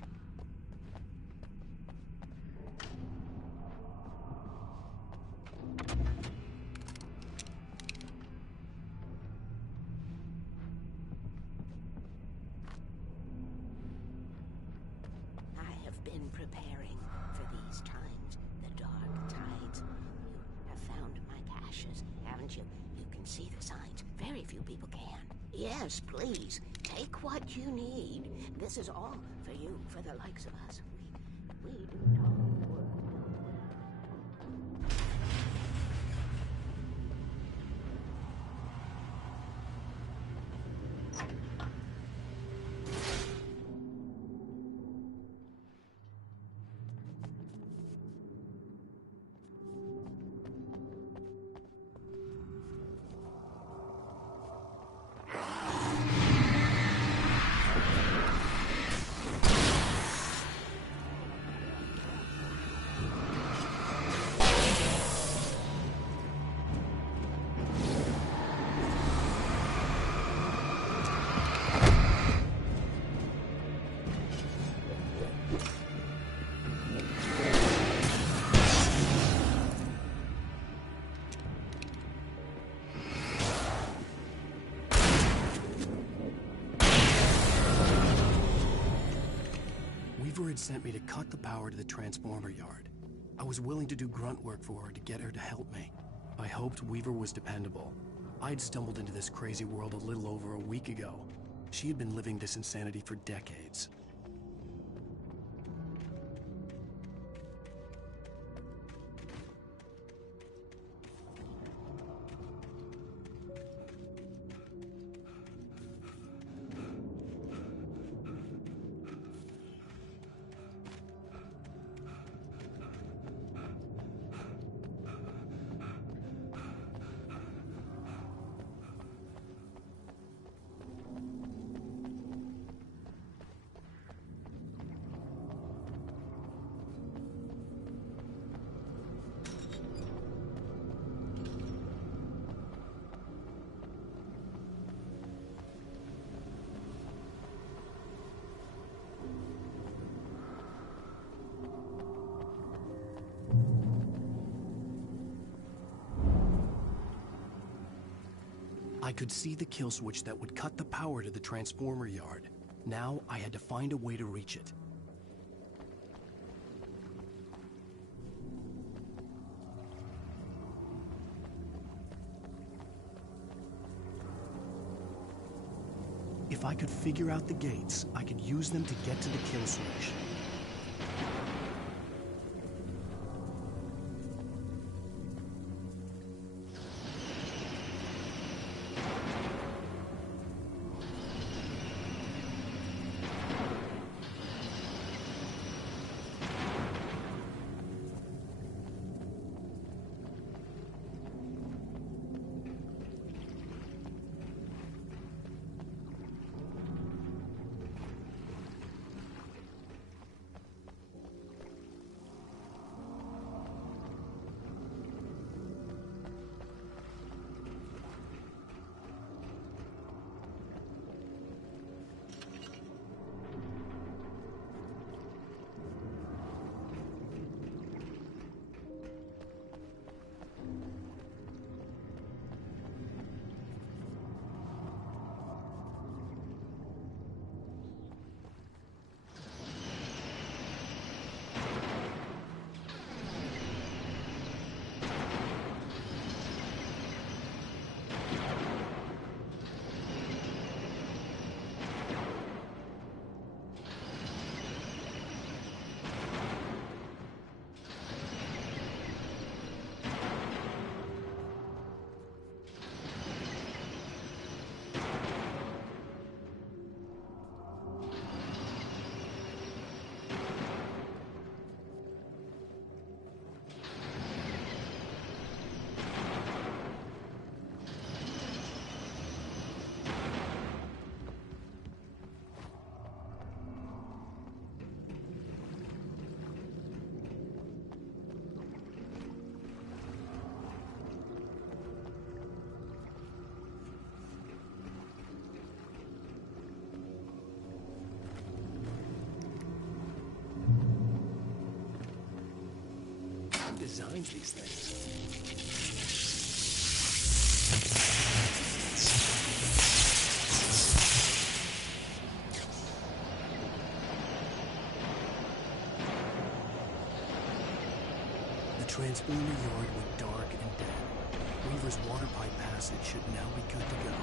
I have been preparing for these times, the dark tides. You have found my caches, haven't you? You can see the signs. Very few people can. Yes, please. Take what you need. This is all for you, for the likes of us. We do not work. Weaver had sent me to cut the power to the transformer yard. I was willing to do grunt work for her to get her to help me. I hoped Weaver was dependable. I'd stumbled into this crazy world a little over a week ago. She had been living this insanity for decades. I could see the kill switch that would cut the power to the transformer yard. Now I had to find a way to reach it. If I could figure out the gates, I could use them to get to the kill switch. designs these things? The transponder yard went dark and dead. Weaver's water pipe passage should now be good to go.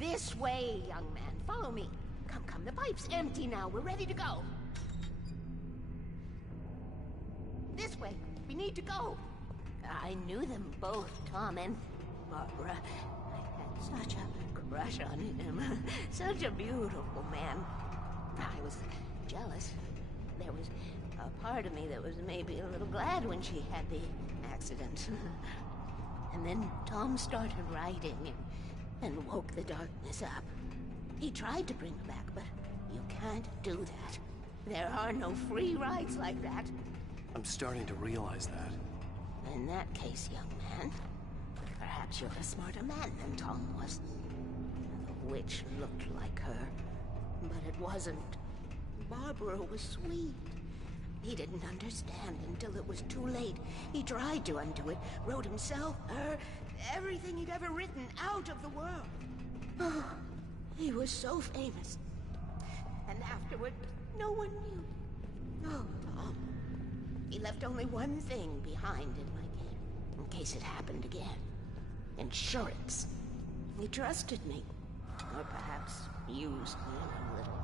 This way, young man. Follow me. Come, come. The pipe's empty now. We're ready to go. This way. We need to go. I knew them both, Tom and Barbara. I had such a crush on him. Such a beautiful man. I was jealous. There was a part of me that was maybe a little glad when she had the accident. And then Tom started writing and woke the darkness up. He tried to bring her back, but you can't do that. There are no free rides like that. I'm starting to realize that. In that case, young man, perhaps you're a smarter man than Tom was. The witch looked like her, but it wasn't. Barbara was sweet. He didn't understand until it was too late. He tried to undo it, wrote himself, her, everything he'd ever written out of the world. Oh, he was so famous. And afterward, no one knew. Oh, Tom. He left only one thing behind in my care, in case it happened again. Insurance. He trusted me. Or perhaps used me a little.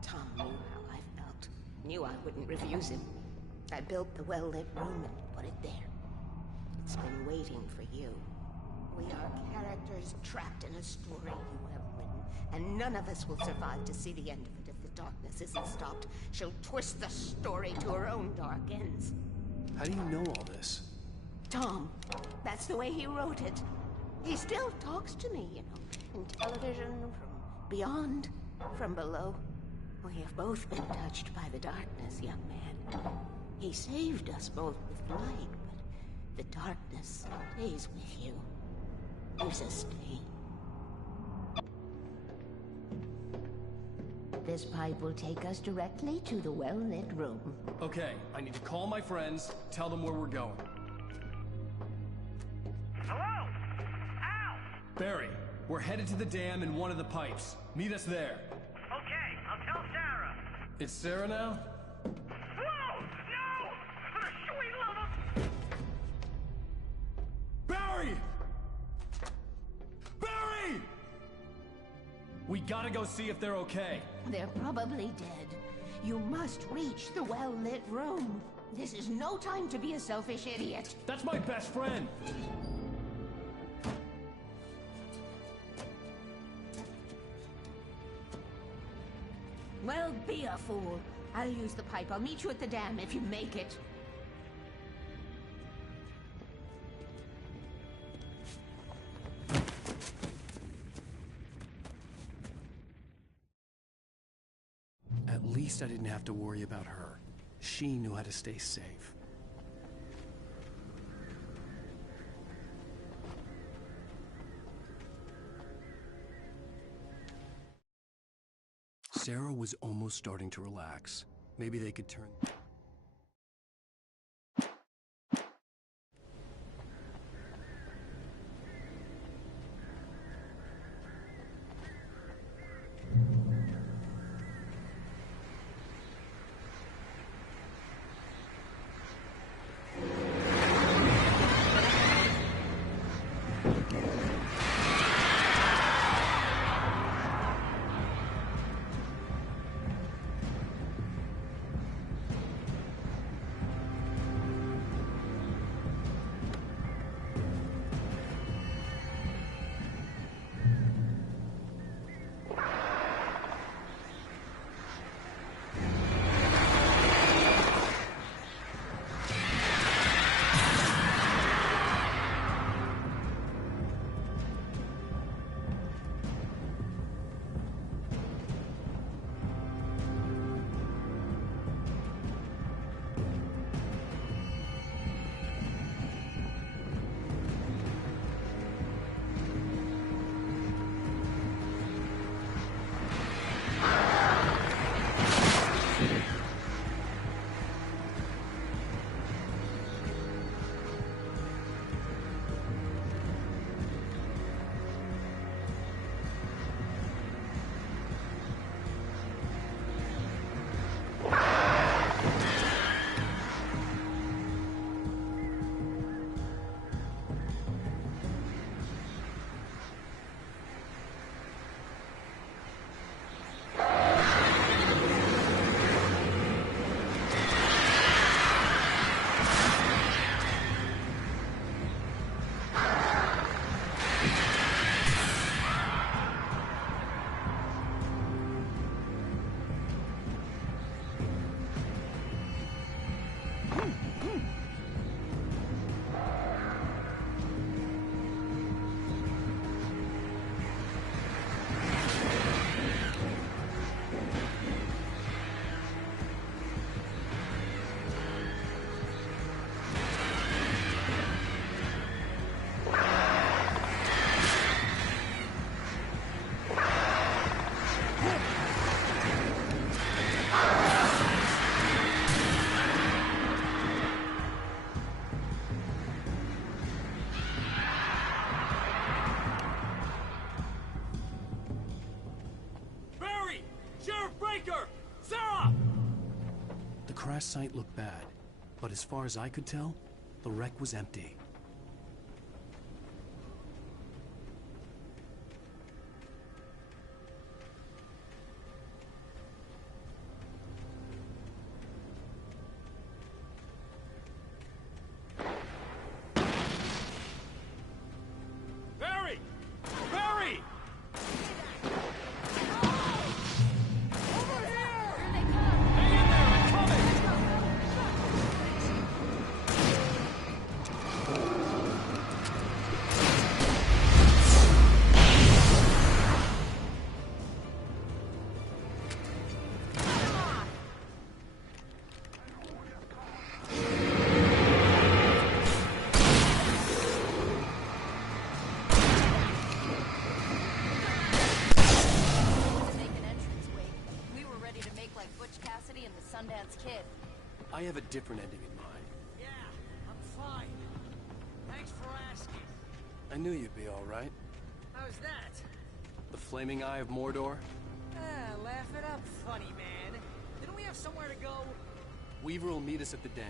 Tom knew how I felt. Knew I wouldn't refuse him. I built the well-lit room and put it there. It's been waiting for you. We are characters trapped in a story you have written, and none of us will survive to see the end of it if the darkness isn't stopped. She'll twist the story to her own dark ends. How do you know all this? Tom, that's the way he wrote it. He still talks to me, you know, in television, from beyond, from below. We have both been touched by the darkness, young man. He saved us both with light, but the darkness stays with you. There's a stain. This pipe will take us directly to the well-lit room. Okay, I need to call my friends, tell them where we're going. Hello? Al! Barry, we're headed to the dam in one of the pipes. Meet us there. Okay, I'll tell Sarah. It's Sarah now? Whoa! No! For the sweet love of... Barry! Barry! We gotta go see if they're okay. They're probably dead. You must reach the well-lit room. This is no time to be a selfish idiot. That's my best friend. Well, be a fool. I'll use the pipe. I'll meet you at the dam if you make it. At least I didn't have to worry about her. She knew how to stay safe. Sarah was almost starting to relax. Maybe they could turn... The crash site looked bad, but as far as I could tell, the wreck was empty. Barry! Barry! Sundance Kid. I have a different ending in mind. Yeah, I'm fine. Thanks for asking. I knew you'd be all right. How's that? The Flaming Eye of Mordor? Laugh it up, funny man. Didn't we have somewhere to go? Weaver will meet us at the dam.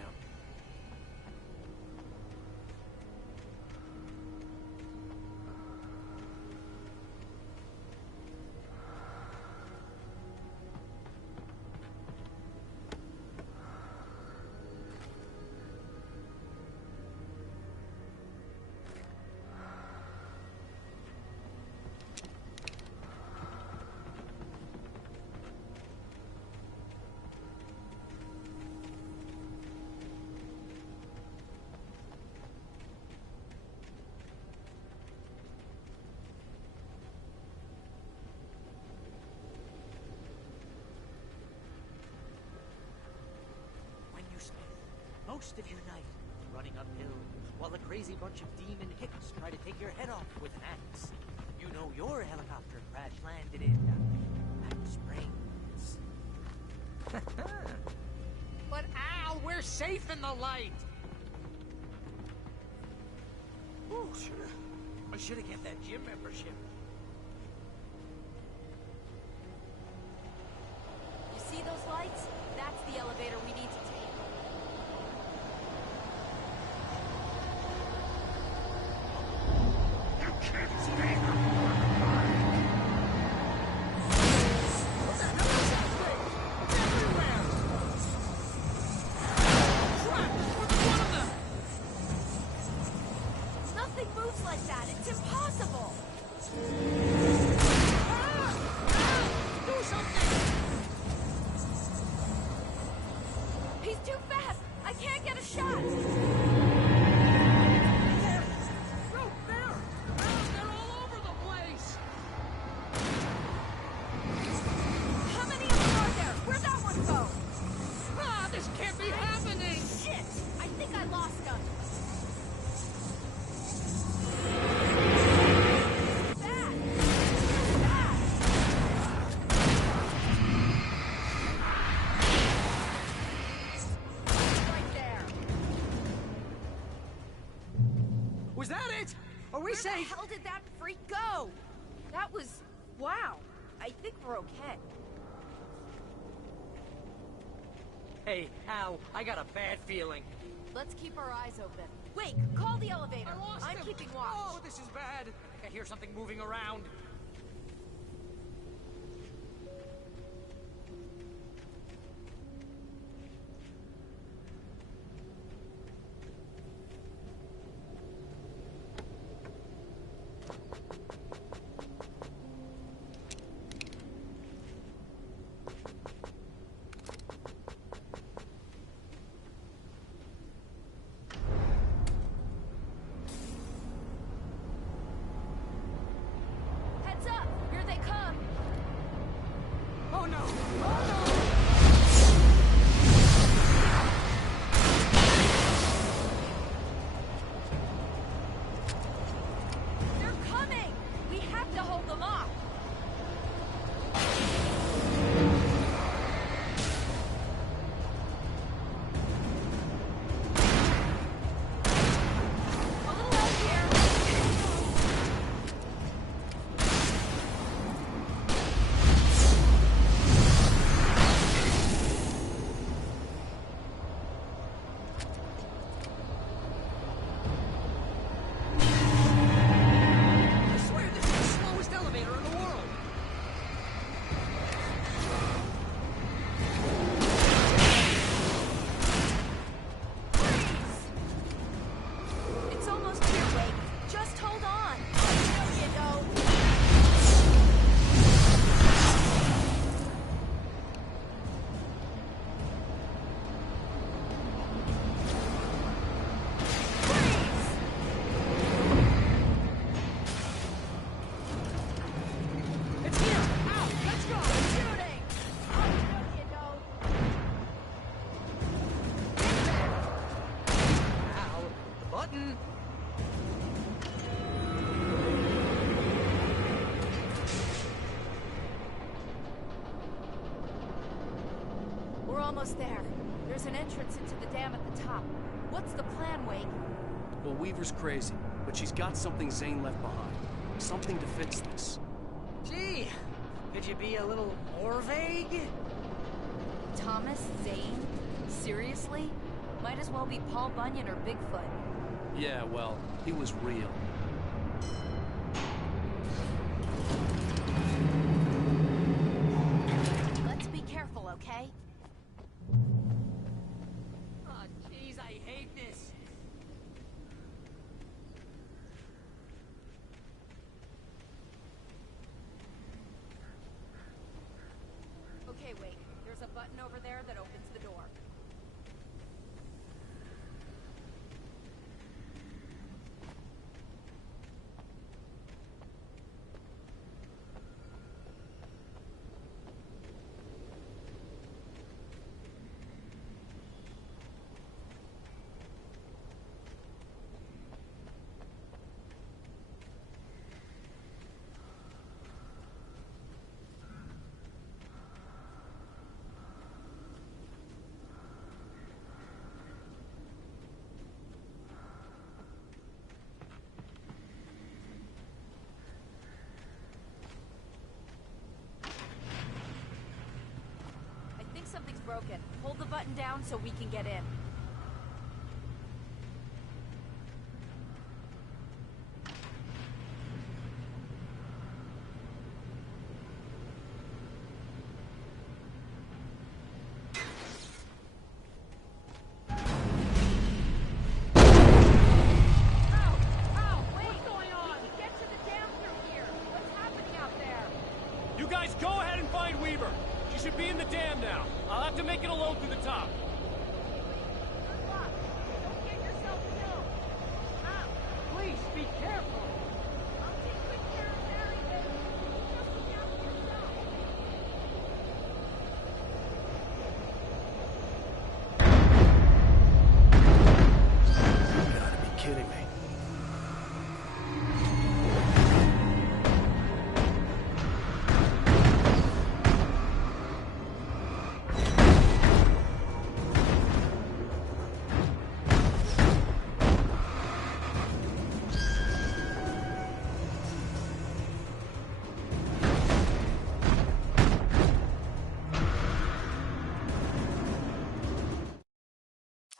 most of your night running uphill while a crazy bunch of demon hicks try to take your head off with an axe. You know your helicopter crash landed in Pack Springs. But Al, we're safe in the light. Ooh, I should have kept that gym membership. You see those lights? That's the elevator we need to take. You can't stay Nothing moves like that. It's impossible. Do something! He's too fast. I can't get a shot. They're all over the place! How many of them are there? Where'd that one go? Ah, this can't be happening! Shit! I think I lost him. Right there! Was that it? Are we Where safe? the hell did that freak go? That was... wow. I think we're okay. Hey, Al, I got a bad feeling. Let's keep our eyes open. Wait, call the elevator. I lost I'm him. keeping watch. Oh, this is bad. I think I hear something moving around. Heads up! Here they come! Oh no! Oh They're coming! We have to hold them off! A little help here! no! I swear this is the slowest elevator in the world! It's almost here, Wake. Just hold on. You know. It's here! Al, let's go! Shooting! You know. Al, the button! We're almost there. There's an entrance into the dam at the top. What's the plan, Wake? Well, Weaver's crazy, but she's got something Zane left behind. Something to fix this. Gee, could you be a little more vague? Thomas Zane? Seriously? Might as well be Paul Bunyan or Bigfoot. Yeah, well, he was real. Let's be careful, okay? Oh, jeez, I hate this. Okay, Wake. There's a button over there that opens the door. broken. Hold the button down so we can get in. You guys go ahead and find Weaver. She should be in the dam now. I'll have to make it alone through the top. Please, be careful. You gotta be kidding me.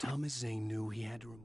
Thomas Zane knew he had to remove.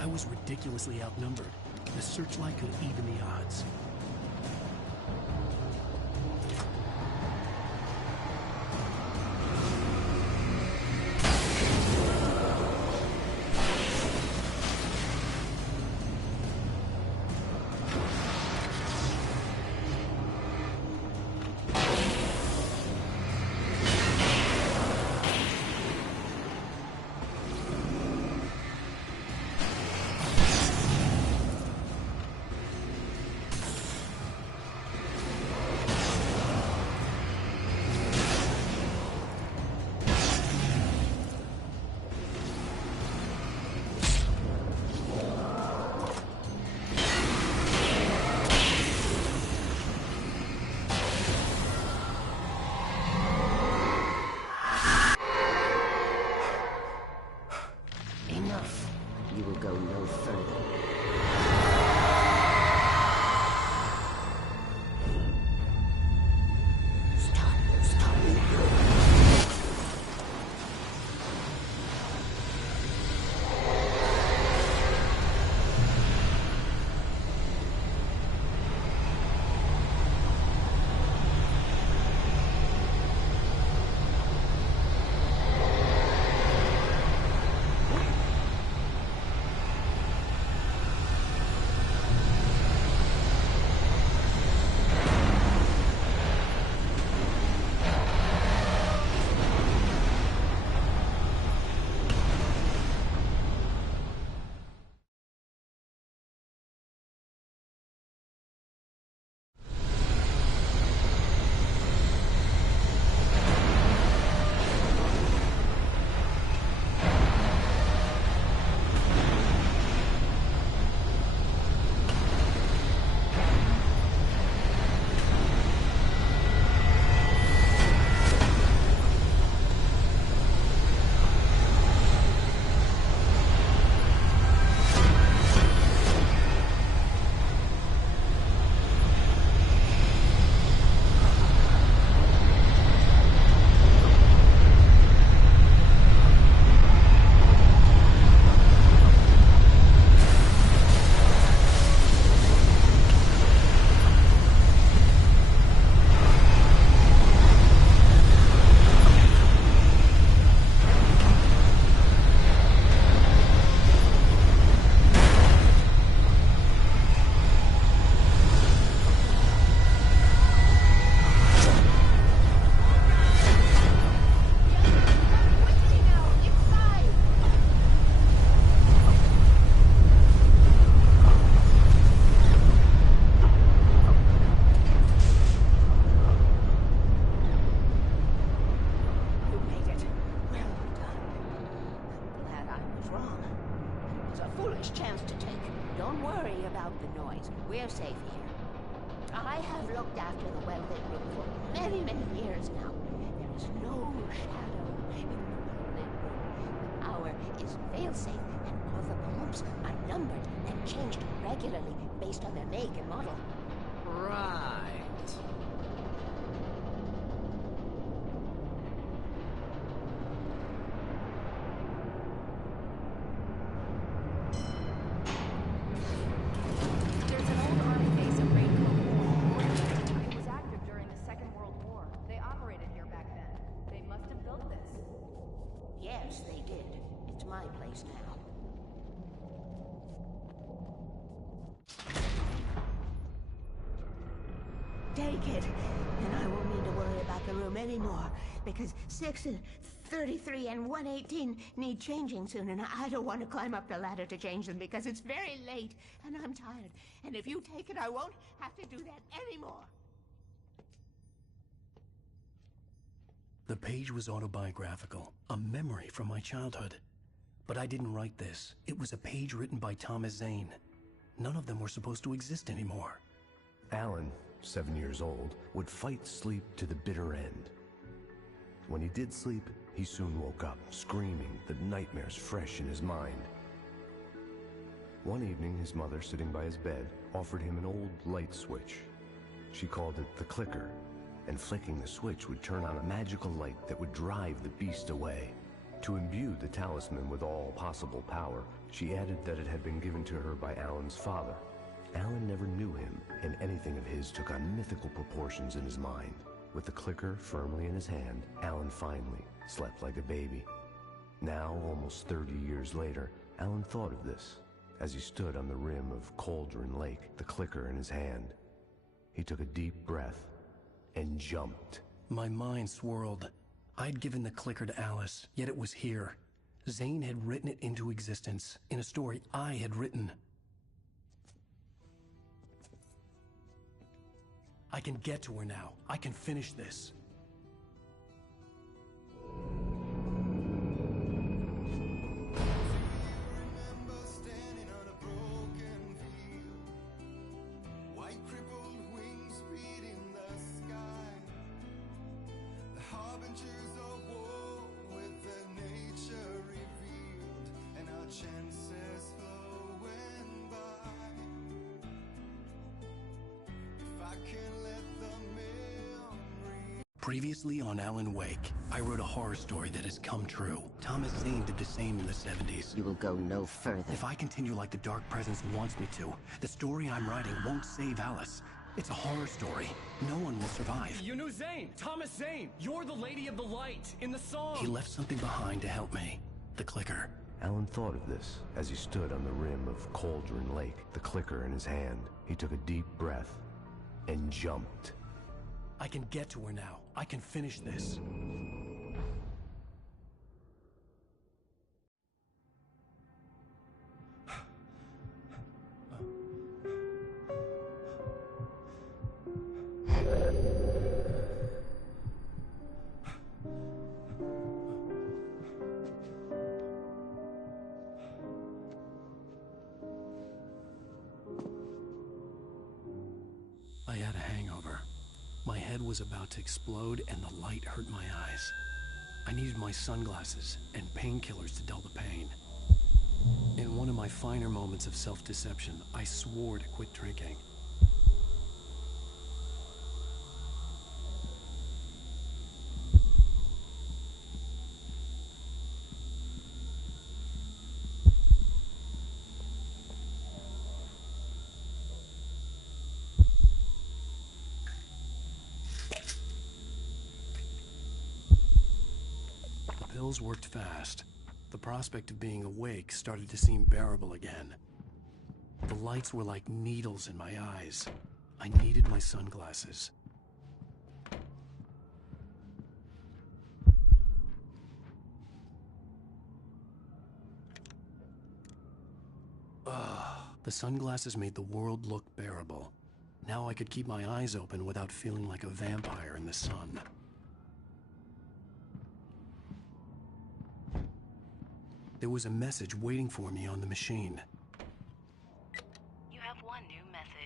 I was ridiculously outnumbered. The searchlight could even the odds. worries. We're safe here. I have looked after the well-lit room for many, many years now. There is no shadow in the well-lit room. The power is fail-safe, and all the bulbs are numbered and changed regularly based on their make and model. Right. There's an old army base at Raincoat War. It was active during the Second World War. They operated here back then. They must have built this. Yes, they did. It's my place now. Take it, and I won't need to worry about the room anymore, because 6 and 33 and 118 need changing soon, and I don't want to climb up the ladder to change them because it's very late, and I'm tired. And if you take it, I won't have to do that anymore. The page was autobiographical, a memory from my childhood. But I didn't write this. It was a page written by Thomas Zane. None of them were supposed to exist anymore. Alan, 7 years old, would fight sleep to the bitter end. When he did sleep, he soon woke up, screaming, the nightmares fresh in his mind. One evening, his mother, sitting by his bed, offered him an old light switch. She called it the clicker, and flicking the switch would turn on a magical light that would drive the beast away. To imbue the talisman with all possible power, she added that it had been given to her by Alan's father. Alan never knew him, and anything of his took on mythical proportions in his mind. With the clicker firmly in his hand, Alan finally slept like a baby. Now, almost 30 years later, Alan thought of this as he stood on the rim of Cauldron Lake, the clicker in his hand. He took a deep breath and jumped. My mind swirled. I'd given the clicker to Alice, yet it was here. Zane had written it into existence, in a story I had written. I can get to her now. I can finish this. Remember standing on a broken field, white crippled wings beating the sky, the harbingers of war with the nature revealed, and our chances flowing by. If I can let the memory. Previously on Alan Wake, I wrote a horror story that has come true. Thomas Zane did the same in the 70s. You will go no further. If I continue like the Dark Presence wants me to, the story I'm writing won't save Alice. It's a horror story. No one will survive. You knew Zane! Thomas Zane! You're the Lady of the Light in the song! He left something behind to help me. The clicker. Alan thought of this as he stood on the rim of Cauldron Lake, the clicker in his hand. He took a deep breath and jumped. I can get to her now. I can finish this. I had a hangover. My head was about to explode and the light hurt my eyes. I needed my sunglasses and painkillers to dull the pain. In one of my finer moments of self-deception, I swore to quit drinking. The pills worked fast. The prospect of being awake started to seem bearable again. The lights were like needles in my eyes. I needed my sunglasses. The sunglasses made the world look bearable. Now I could keep my eyes open without feeling like a vampire in the sun. There was a message waiting for me on the machine. You have one new message.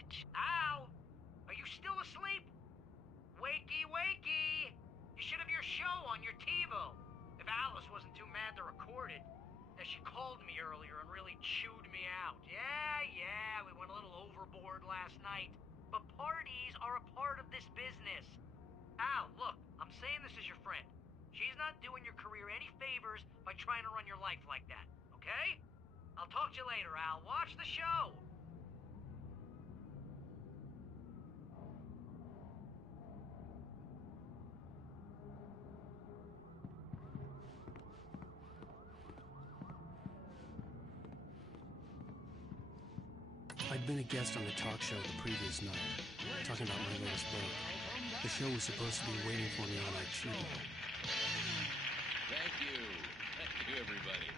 on your TiVo. If Alice wasn't too mad to record it. And she called me earlier and really chewed me out. Yeah, we went a little overboard last night. But parties are a part of this business. Al, look, I'm saying this as your friend. She's not doing your career any favors by trying to run your life like that, okay? I'll talk to you later, Al. Watch the show! I'd been a guest on the talk show the previous night, talking about my latest book. The show was supposed to be waiting for me on iTunes. Thank you, everybody.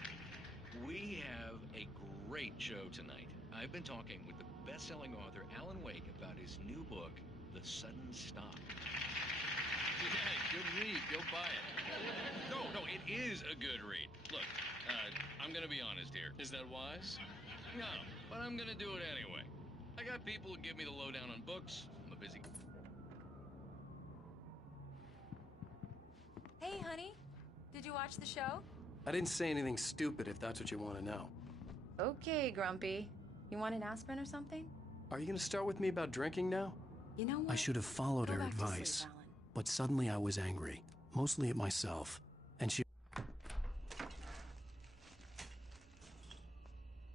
We have a great show tonight. I've been talking with the best-selling author Alan Wake about his new book, The Sudden Stop. Yeah, good read. Go buy it. No, it is a good read. Look, I'm gonna be honest here. Is that wise? No, but I'm gonna do it anyway. I got people who give me the lowdown on books. I'm a busy... Hey, honey. Did you watch the show? I didn't say anything stupid if that's what you want to know. Okay, Grumpy. You want an aspirin or something? Are you going to start with me about drinking now? You know what? I should have followed Go her back to sleep, advice. Alan. But suddenly I was angry, mostly at myself. And she...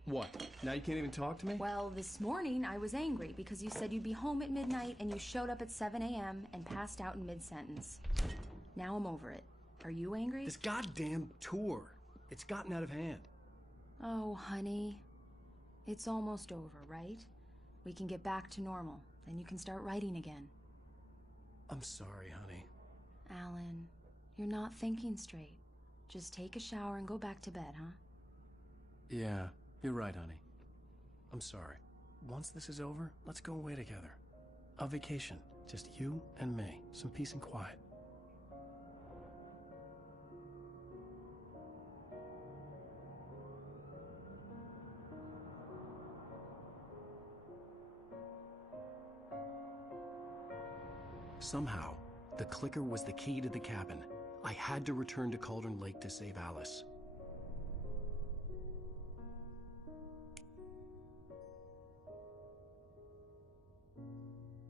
What? Now you can't even talk to me? Well, this morning I was angry because you said you'd be home at midnight and you showed up at 7 a.m. and passed out in mid-sentence. Now I'm over it. Are you angry? This goddamn tour. It's gotten out of hand. Oh, honey. It's almost over, right? We can get back to normal. Then you can start writing again. I'm sorry, honey. Alan, you're not thinking straight. Just take a shower and go back to bed, huh? Yeah, you're right, honey. I'm sorry. Once this is over, let's go away together. A vacation. Just you and me. Some peace and quiet. Somehow, the clicker was the key to the cabin. I had to return to Cauldron Lake to save Alice.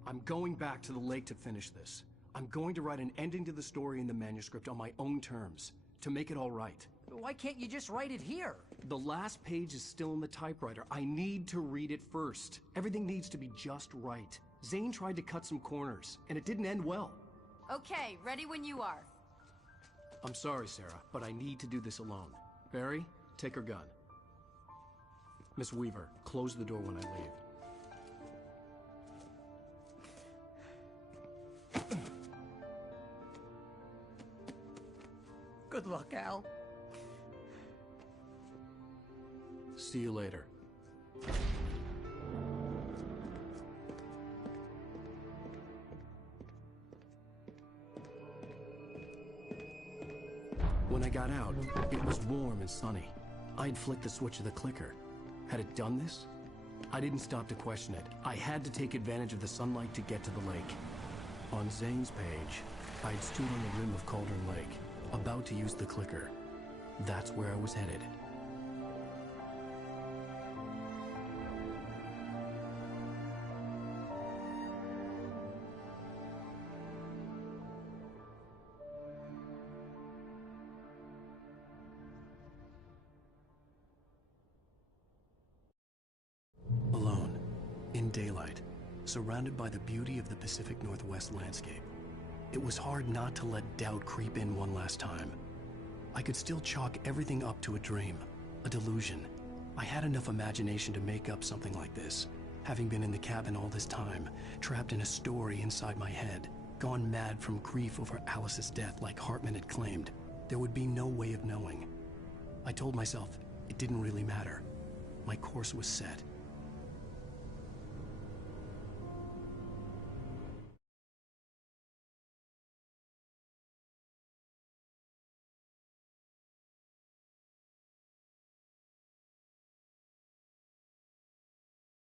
I'm going back to the lake to finish this. I'm going to write an ending to the story in the manuscript on my own terms, to make it all right. Why can't you just write it here? The last page is still in the typewriter. I need to read it first. Everything needs to be just right. Zane tried to cut some corners, and it didn't end well. Okay, ready when you are. I'm sorry, Sarah, but I need to do this alone. Barry, take her gun. Miss Weaver, close the door when I leave. Good luck, Al. See you later. When I got out, it was warm and sunny. I'd flicked the switch of the clicker. Had it done this? I didn't stop to question it. I had to take advantage of the sunlight to get to the lake. On Zane's page, I'd stood on the rim of Cauldron Lake, about to use the clicker. That's where I was headed. Alone, in daylight, surrounded by the beauty of the Pacific Northwest landscape. It was hard not to let doubt creep in one last time. I could still chalk everything up to a dream, a delusion. I had enough imagination to make up something like this, having been in the cabin all this time, trapped in a story inside my head, gone mad from grief over Alice's death like Hartman had claimed. There would be no way of knowing. I told myself it didn't really matter. My course was set.